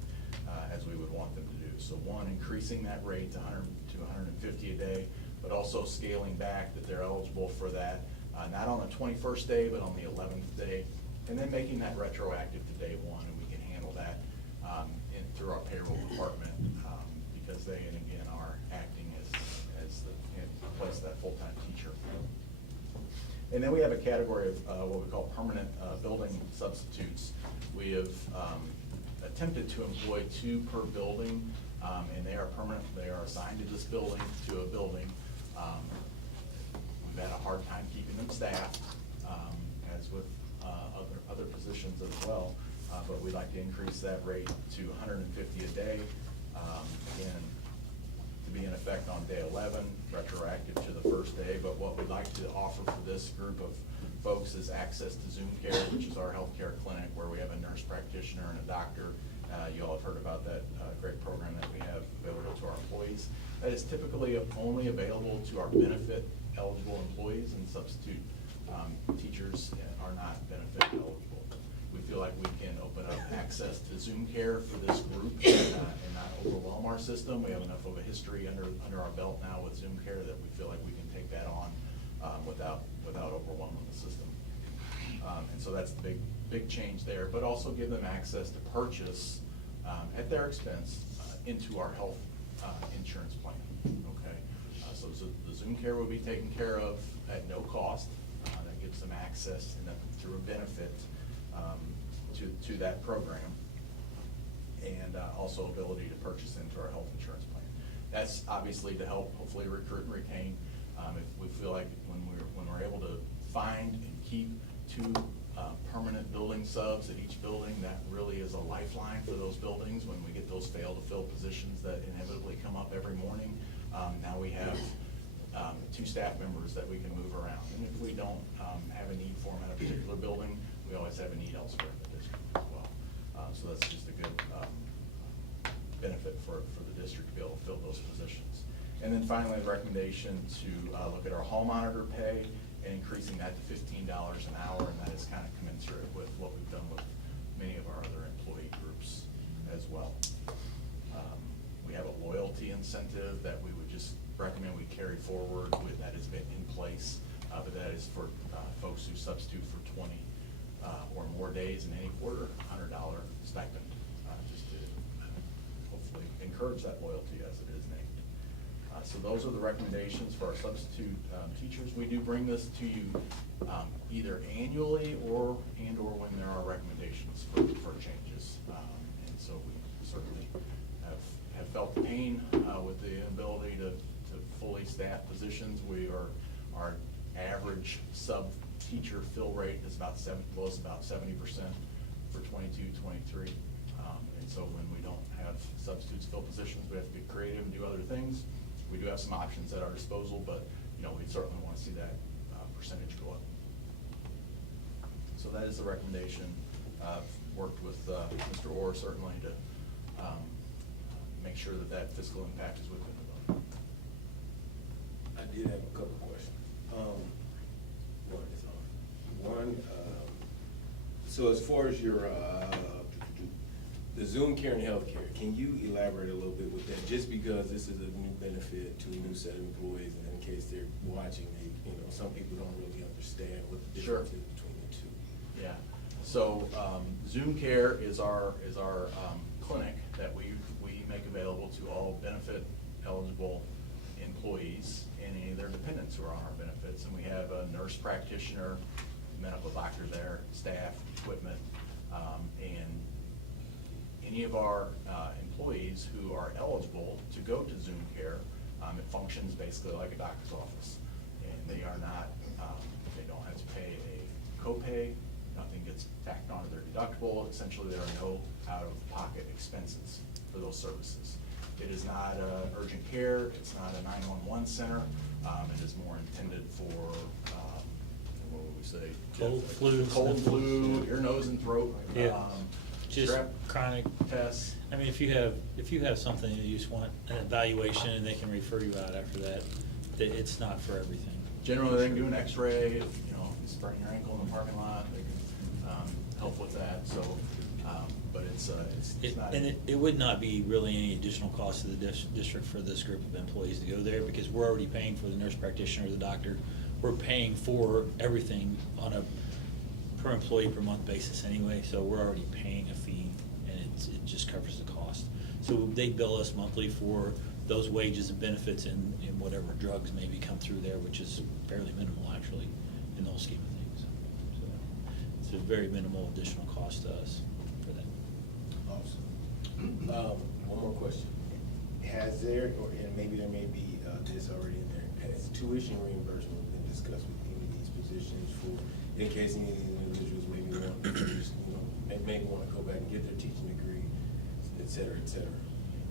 as we would want them to do. So one, increasing that rate to 100 to 150 a day, but also scaling back that they're eligible for that, not on the 21st day, but on the 11th day, and then making that retroactive to day one, and we can handle that through our payroll department, because they, and again, are acting as the place of that full-time teacher. And then we have a category of what we call permanent building substitutes. We have attempted to employ 2 per building, and they are permanent. They are assigned to this building, to a building. We've had a hard time keeping them staffed, as with other positions as well. But we'd like to increase that rate to $150 a day, again, to be in effect on day 11, retroactive to the first day. But what we'd like to offer for this group of folks is access to Zoom Care, which is our healthcare clinic where we have a nurse practitioner and a doctor. You all have heard about that great program that we have available to our employees. That is typically only available to our benefit eligible employees, and substitute teachers are not benefit eligible. We feel like we can open up access to Zoom Care for this group and not overwhelm our system. We have enough of a history under our belt now with Zoom Care that we feel like we can take that on without overwhelming the system. And so that's the big change there, but also give them access to purchase at their expense into our health insurance plan. Okay, so the Zoom Care will be taken care of at no cost. That gives them access and through a benefit to that program, and also ability to purchase into our health insurance plan. That's obviously to help hopefully recruit and retain. If we feel like when we're able to find and keep 2 permanent building subs at each building, that really is a lifeline for those buildings when we get those fail to fill positions that inevitably come up every morning. Now we have 2 staff members that we can move around, and if we don't have a need for them at a particular building, we always have a need elsewhere in the district as well. So that's just a good benefit for the district to be able to fill those positions. And then finally, the recommendation to look at our hall monitor pay and increasing that to $15 an hour, and that is kind of commensurate with what we've done with many of our other employee groups as well. We have a loyalty incentive that we would just recommend we carry forward with, that has been in place, but that is for folks who substitute for 20 or more days in any quarter, $100 stipend, just to hopefully encourage that loyalty as it is named. So those are the recommendations for our substitute teachers. We do bring this to you either annually or when there are recommendations for changes. And so we certainly have felt the pain with the inability to fully staff positions. Our average sub-teacher fill rate is about 70% for 22-23. And so when we don't have substitutes fill positions, we have to be creative and do other things. We do have some options at our disposal, but we certainly want to see that percentage go up. So that is the recommendation. I've worked with Mr. Orr certainly to make sure that fiscal impact is within the budget. did have a couple of questions. So as far as your, the Zoom Care and Healthcare, can you elaborate a little bit with that? Just because this is a new benefit to a new set of employees, and in case they're watching, some people don't really understand what the difference is between the two. Yeah, so Zoom Care is our clinic that we make available to all benefit eligible employees and any of their dependents who are on our benefits. And we have a nurse practitioner, medical doctor there, staff, equipment, and any of our employees who are eligible to go to Zoom Care, it functions basically like a doctor's office. And they are not, they don't have to pay a copay, nothing gets tacked onto their deductible. Essentially, there are no out-of-pocket expenses for those services. It is not urgent care, it's not a 911 center. It is more intended for, what would we say? Cold, flu. Cold, flu, ear, nose, and throat. Yeah. Just strep chronic tests. I mean, if you have something that you just want an evaluation and they can refer you out after that, it's not for everything. Generally, they can do an X-ray. If you sprain your ankle in the parking lot, they can help with that. So, but it's not. And it would not be really any additional cost to the district for this group of employees to go there, because we're already paying for the nurse practitioner, the doctor. We're paying for everything on a per employee per month basis anyway, so we're already paying a fee, and it just covers the cost. So they bill us monthly for those wages and benefits and whatever drugs maybe come through there, which is fairly minimal actually in the whole scheme of things. So it's a very minimal additional cost to us for that. Awesome. One more question. Has there, and maybe there may be this already in there, has tuition reimbursement been discussed with any of these positions for, in case any of these individuals maybe want to go back and get their teaching degree, et cetera, et cetera?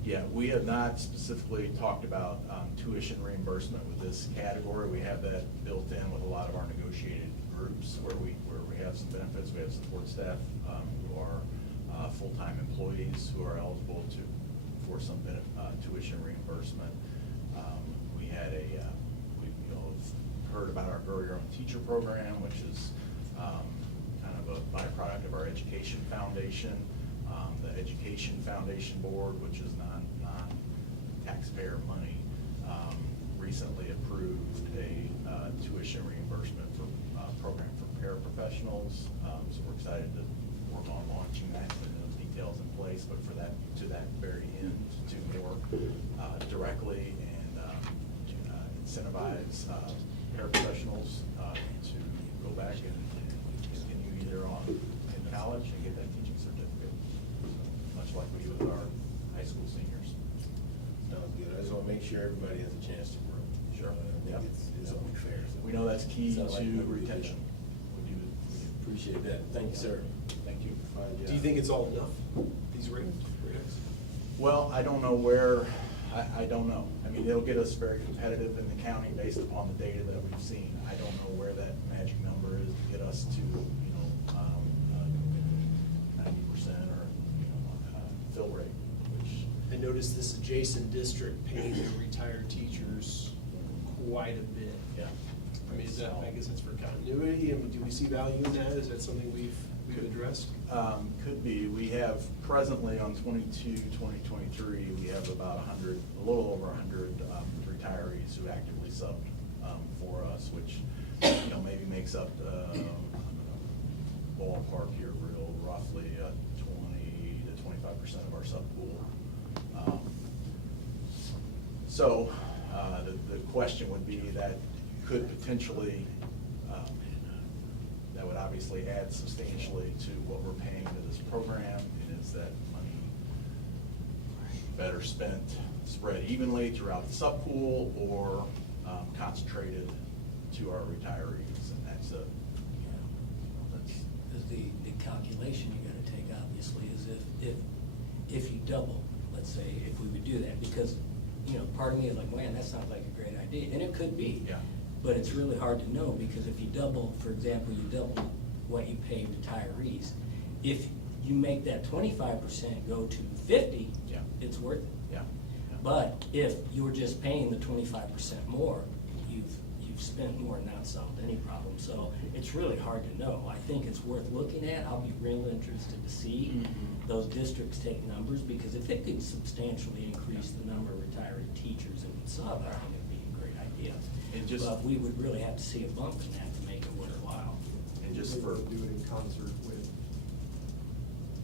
Yeah, we have not specifically talked about tuition reimbursement with this category. We have that built in with a lot of our negotiated groups where we have some benefits. We have support staff who are full-time employees who are eligible for some tuition reimbursement. We had we've heard about our Grow Your Own Teacher program, which is kind of a byproduct of our Education Foundation. The Education Foundation Board, which is non-taxpayer money, recently approved a tuition reimbursement program for paraprofessionals. So we're excited to work on launching that, putting those details in place, but for that, to that very end, to more directly and incentivize paraprofessionals to go back and continue either on in college and get that teaching certificate, much like we do with our high school seniors. Sounds good. I just want to make sure everybody has a chance to grow. Sure. I think it's only fair. So We know that's key sounds to like retention. We appreciate that. Thank you, sir. Thank you. Do you think it's all enough, these rates? Well, I don't know where, I don't know. I mean, it'll get us very competitive in the county based upon the data that we've seen. I don't know where that magic number is to get us to, 90% or, fill rate, which. I noticed this adjacent district paying their retired teachers quite a bit. Yeah. I mean, I guess that's for continuity, and do we see value in that? Is that something we've addressed? Could be. We have presently on 2023, we have about a little over 100 retirees who actively subbed for us, which, maybe makes up, ballpark here, real roughly 20 to 25% of our sub pool. So the question would be that could potentially, that would obviously add substantially to what we're paying to this program, and is that money better spent, spread evenly throughout the sub pool, or concentrated to our retirees? And that's The calculation you gotta take, obviously, is if you double, let's say, if we would do that, because, part of me is like, man, that sounds like a great idea, and it could be. Yeah. But it's really hard to know, because if you double, for example, you double what you pay retirees, if you make that 25% go to 50, Yeah. it's worth it. Yeah. But if you were just paying the 25% more, you've spent more and not solved any problem. So it's really hard to know. I think it's worth looking at. I'll be real interested to see those districts take numbers, because if it could substantially increase the number of retired teachers in sub, I think it'd be a great idea. But we would really have to see a bump in that to make it worthwhile. And just for, Do it in concert with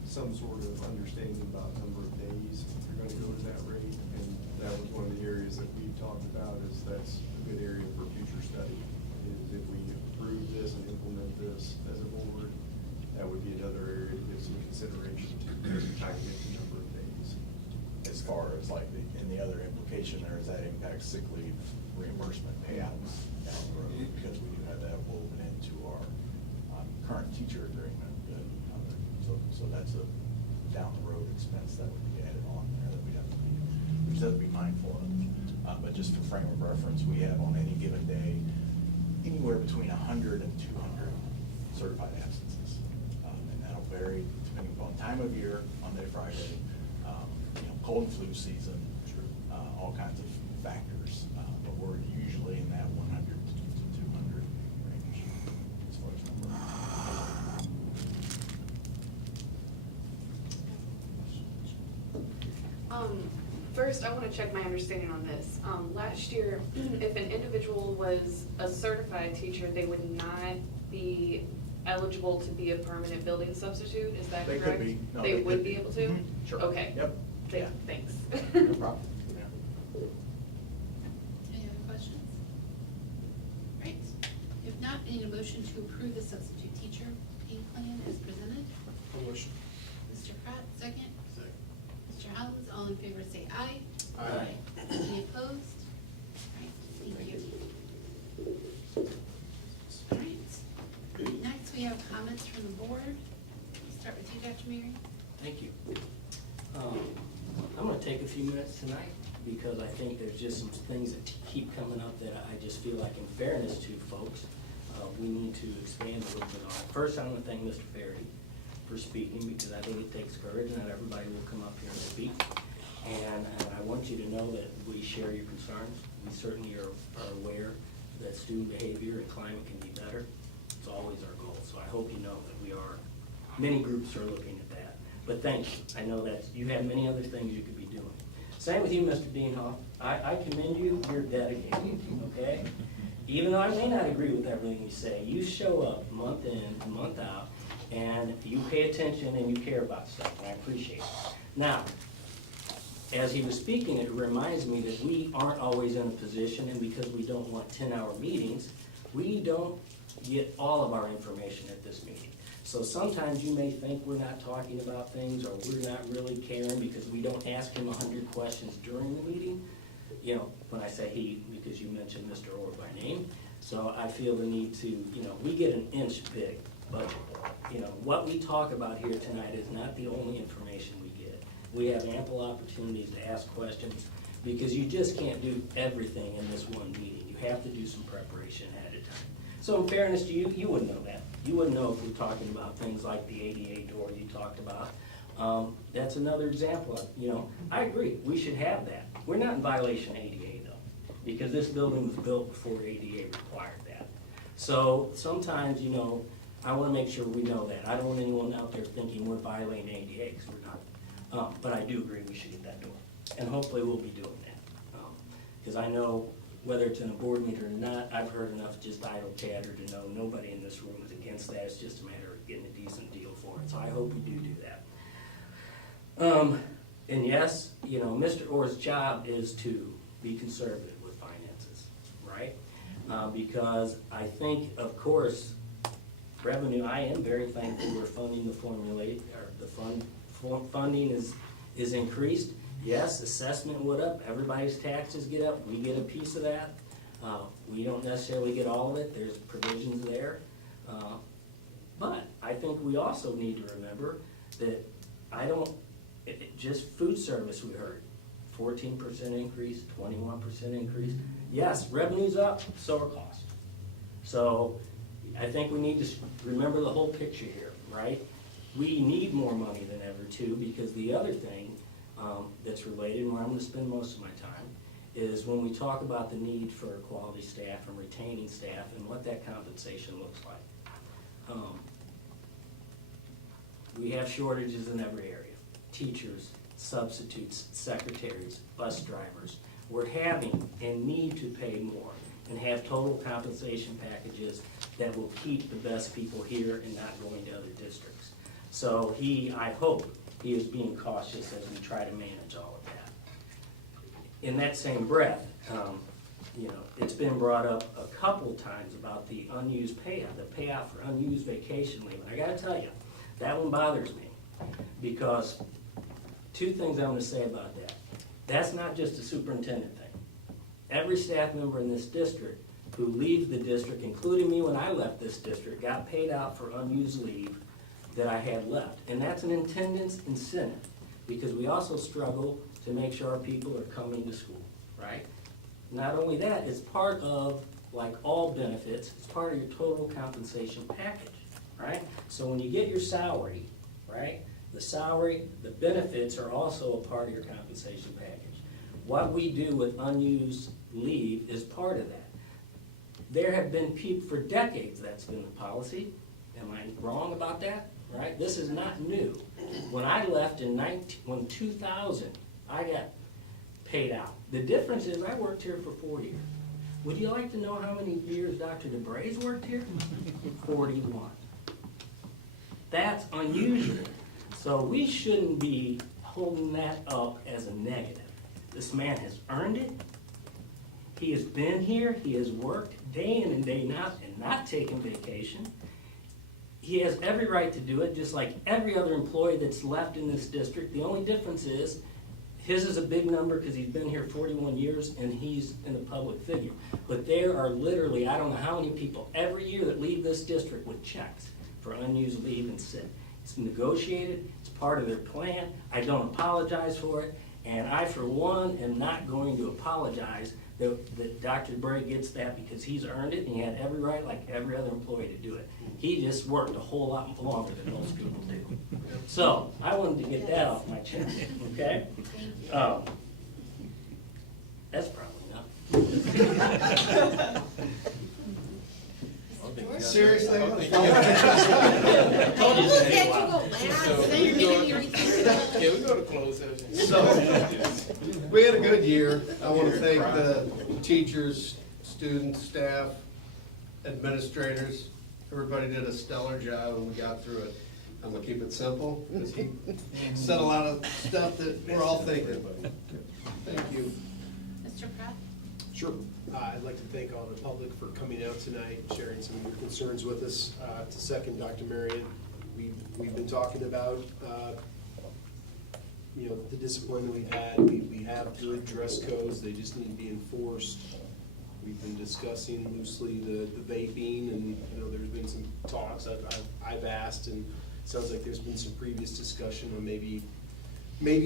some sort of understanding about number of days, if you're gonna go to that rate. And that was one of the areas that we talked about, is that's a good area for future study, is if we approve this and implement this as a board, that would be another area to give some consideration to trying to get the number of days. as far as like, in the other implication there is that impacts sick leave reimbursement payouts down the road, because we do have that woven into our current teacher agreement. So that's a down the road expense that would be added on there that we have to be mindful of. But just for frame of reference, we have on any given day anywhere between 100 and 200 certified absences. And that'll vary depending upon time of year, Monday, Friday, cold and flu season, all kinds of factors. But we're usually in that 100 to 200 range as far as number. First, I want to check my understanding on this. Last year, if an individual was a certified teacher, they would not be eligible to be a permanent building substitute, is that They correct? could be. No, They they would could be be. able to? Mhm. Sure. Okay. Yep. Yeah. Thanks. No problem. Yeah. Any other questions? Right, if not, I need a motion to approve the substitute teacher pay plan as presented. Motion. Mr. Pratt, second. Mr. Howland, all in favor say aye. Aye. Any opposed? All right, thank you. All right, next we have comments from the board. We'll start with you, Dr. Mary. Thank you. I'm gonna take a few minutes tonight, because I think there's just some things that keep coming up that I just feel like, in fairness to folks, we need to expand a little bit on. First, I want to thank Mr. Farity for speaking, because I think it takes courage, and not everybody will come up here and speak. And I want you to know that we share your concerns. We certainly are aware that student behavior and climate can be better. It's always our goal. So I hope you know that we are, many groups are looking at that. But thank you. I know that you have many other things you could be doing. Same with you, Mr. Dienhoff. I commend you. You're dedicated, okay? Even though I may not agree with everything you say, you show up month in and month out, and you pay attention and you care about stuff, and I appreciate it. Now, as he was speaking, it reminds me that we aren't always in a position, and because we don't want 10-hour meetings, we don't get all of our information at this meeting. So sometimes you may think we're not talking about things, or we're not really caring because we don't ask him 100 questions during the meeting. You know, when I say he, because you mentioned Mr. Orr by name. So I feel the need to, we get an inch big budget. What we talk about here tonight is not the only information we get. We have ample opportunities to ask questions, because you just can't do everything in this one meeting. You have to do some preparation ahead of time. So in fairness to you, you wouldn't know that. You wouldn't know if we're talking about things like the ADA door you talked about. That's another example of, I agree, we should have that. We're not in violation of ADA though, because this building was built before ADA required that. So sometimes, I wanna make sure we know that. I don't want anyone out there thinking we're violating ADA, because we're not. But I do agree we should get that door. And hopefully we'll be doing that. Because I know, whether it's in a board meeting or not, I've heard enough just idle chatter to know nobody in this room is against that. It's just a matter of getting a decent deal for it. So I hope we do that. And yes, Mr. Orr's job is to be conservative with finances, right? Because I think, of course, revenue, I am very thankful we're funding the funding is increased. Yes, assessment went up, everybody's taxes get up, we get a piece of that. We don't necessarily get all of it, there's provisions there. But I think we also need to remember that just food service we heard, 14% increase, 21% increase. Yes, revenue's up, so are costs. So I think we need to remember the whole picture here, right? We need more money than ever too, because the other thing that's related, and where I'm gonna spend most of my time, is when we talk about the need for quality staff and retaining staff and what that compensation looks like. We have shortages in every area. Teachers, substitutes, secretaries, bus drivers. We're having and need to pay more and have total compensation packages that will keep the best people here and not going to other districts. So I hope he is being cautious as we try to manage all of that. In that same breath, it's been brought up a couple times about the unused payout, the payout for unused vacation leave. And I gotta tell you, that one bothers me, because two things I'm gonna say about that. That's not just a superintendent thing. Every staff member in this district who leaves the district, including me when I left this district, got paid out for unused leave that I had left. And that's an attendance incentive, because we also struggle to make sure our people are coming to school, right? Not only that, it's part of, like all benefits, it's part of your total compensation package, right? So when you get your salary, right, the salary, the benefits are also a part of your compensation package. What we do with unused leave is part of that. There have been people, for decades that's been the policy. Am I wrong about that? Right? This is not new. When I left in 2000, I got paid out. The difference is I worked here for 4 years. Would you like to know how many years Dr. DeBray's worked here? 41. That's unusual. So we shouldn't be holding that up as a negative. This man has earned it. He has been here. He has worked day in and day out and not taken vacation. He has every right to do it, just like every other employee that's left in this district. The only difference is his is a big number because he's been here 41 years and he's in a public figure. But there are literally, I don't know how many people every year that leave this district with checks for unused leave and sick. It's negotiated. It's part of their plan. I don't apologize for it. And I, for one, am not going to apologize that Dr. Bray gets that, because he's earned it and he had every right, like every other employee, to do it. He just worked a whole lot longer than most people do. So I wanted to get that off my chest, okay? That's probably enough. Seriously? Told you Well, to yeah, say you wow. go last, then you're making me rethink. Yeah, we go to closed session. So, we had a good year. I want to thank the teachers, students, staff, administrators. Everybody did a stellar job and we got through it. I'm gonna keep it simple, because he said a lot of stuff that we're all thinking. Thank you. Mr. Pratt? Sure. I'd like to thank all the public for coming out tonight, sharing some of your concerns with us. To second Dr. Marion, we've been talking about, the discipline that we've had. We have good dress codes, they just need to be enforced. We've been discussing loosely the vaping, and there's been some talks I've asked, and it sounds like there's been some previous discussion on maybe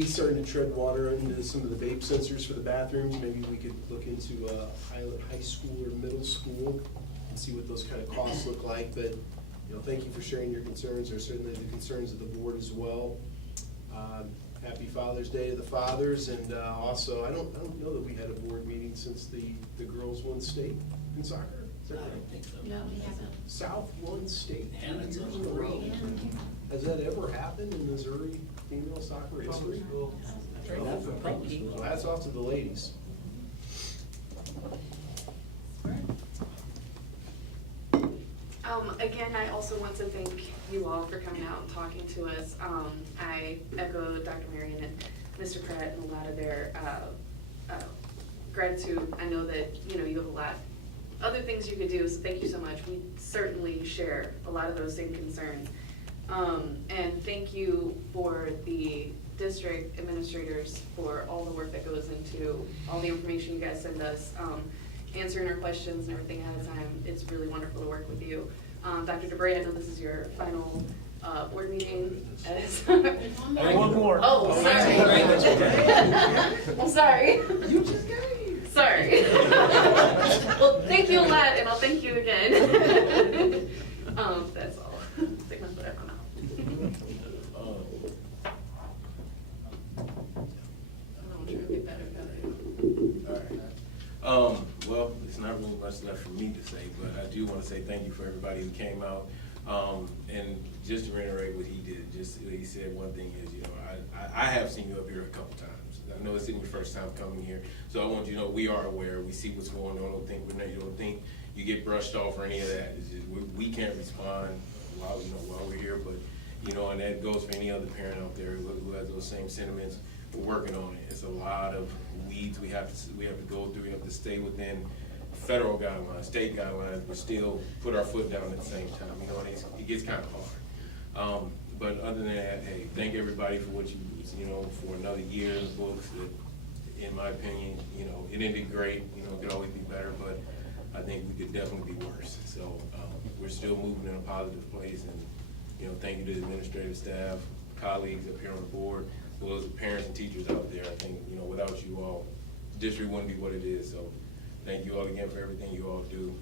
starting to tread water into some of the vape sensors for the bathrooms. Maybe we could look into a pilot high school or middle school and see what those kind of costs look like. But, thank you for sharing your concerns. They're certainly the concerns of the board as well. Happy Father's Day to the fathers, and also, I don't know that we had a board meeting since the girls won state in soccer. Is that I right? don't think so. No, we haven't. South won state Yeah, 2 that's years in a row. Has that ever happened in Missouri female soccer history? Not for public school. Well, that's off to the ladies. Again, I also want to thank you all for coming out and talking to us. I echo Dr. Marion and Mr. Pratt and a lot of their gratitude. I know that, you have a lot other things you could do, so thank you so much. We certainly share a lot of those same concerns. And thank you for the district administrators for all the work that goes into all the information you guys send us, answering our questions and everything ahead of time. It's really wonderful to work with you. Dr. DeBray, I know this is your final board meeting. One more. Oh, sorry. I'm sorry. You just got here. Sorry. Well, thank you a lot, and I'll thank you again. That's all. Stick my foot up on that. I'm trying to get better. All right. much left for me to say, but I do want to say thank you for everybody who came out. And just to reiterate what he did, just he said one thing is, you know, I have seen you up here a couple times. I know it's in your first time coming here, so I want you to know we are aware. We see what's going on. You don't think you get brushed off or any of that. It's just, we can't respond while we're here, but you know, and that goes for any other parent out there who has those same sentiments. We're working on it. It's a lot of weeds we have to go through. We have to stay within federal guidelines, state guidelines, but still put our foot down at the same time. You know, and it gets kind of hard. But other than that, hey, thank everybody for what you know, for another year in the books. That, in my opinion, you know, it ended great. You know, it could always be better, but I think we could definitely be worse. So we're still moving in a positive place, and you know, thank you to the administrative staff, colleagues up here on the board, as well as the parents and teachers out there. I think, you know, without you all, the district wouldn't be what it is. So thank you all again for everything you all do.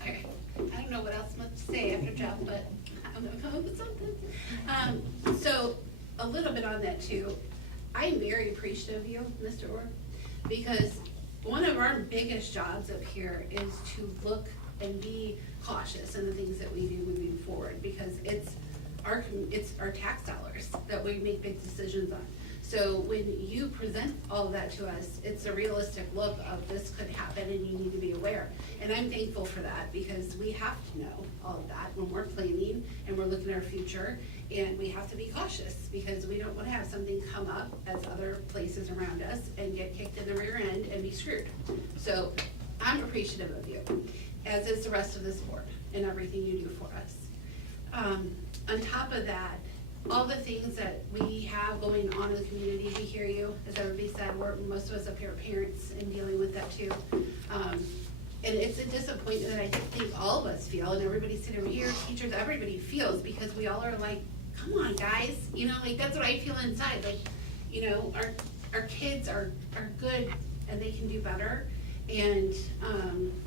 Okay, I don't know what else much to say after Jeff, but I'm gonna come up with something. So a little bit on that too. I'm very appreciative of you, Mr. Orr, because one of our biggest jobs up here is to look and be cautious in the things that we do moving forward, because it's our tax dollars that we make big decisions on. So when you present all of that to us, it's a realistic look of this could happen and you need to be aware. And I'm thankful for that, because we have to know all of that when we're planning and we're looking at our future, and we have to be cautious because we don't want to have something come up as other places around us and get kicked in the rear end and be screwed. So I'm appreciative of you, as is the rest of this board and everything you do for us. On top of that, all the things that we have going on in the community, we hear you, as everybody said, most of us up here are parents and dealing with that too. And it's a disappointment that I think all of us feel, and everybody sitting over here, teachers, everybody feels, because we all are like, come on guys, you know, like that's what I feel inside, like, you know, our kids are good and they can do better. And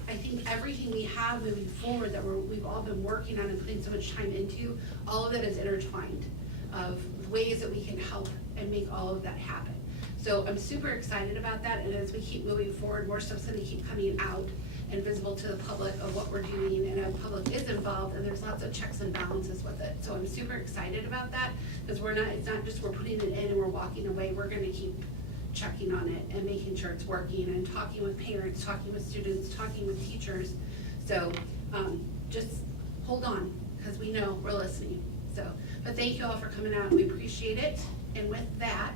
I think everything we have moving forward that we've all been working on and putting so much time into, all of that is intertwined of ways that we can help and make all of that happen. So I'm super excited about that, and as we keep moving forward, more stuff's gonna keep coming out and visible to the public of what we're doing, and the public is involved, and there's lots of checks and balances with it. So I'm super excited about that, because it's not just we're putting it in and we're walking away, we're gonna keep checking on it and making sure it's working, and talking with parents, talking with students, talking with teachers. So just hold on, because we know we're listening. So, but thank you all for coming out, we appreciate it. And with that,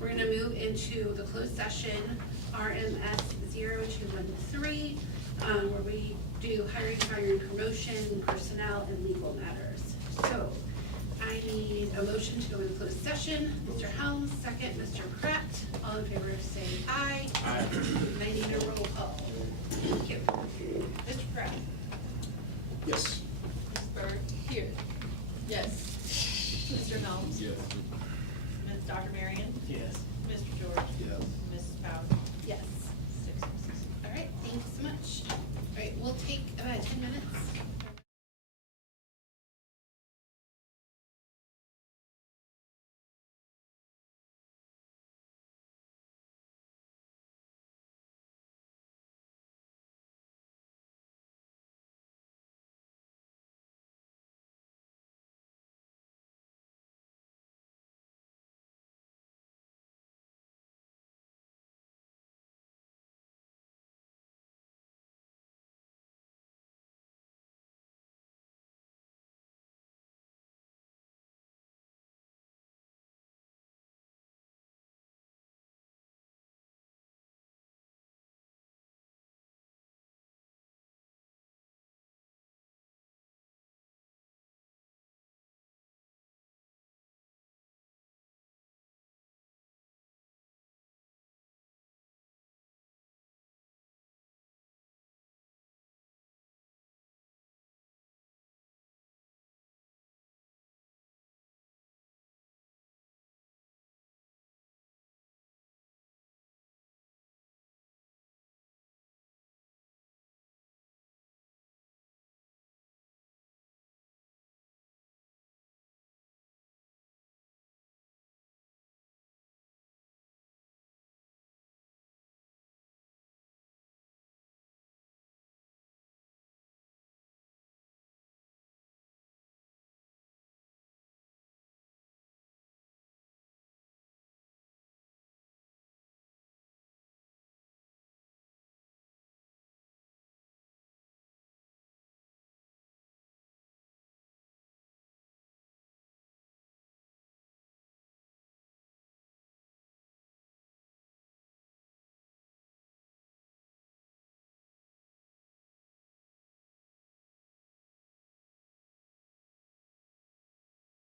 we're gonna move into the closed session, RMS 0213, where we do hiring, firing, promotion, personnel, and legal matters. So I need a motion to go into closed session. Mr. Helms, second. Mr. Pratt, all in favor say aye. Aye. And I need a roll call. Thank you. Mr. Pratt? Yes.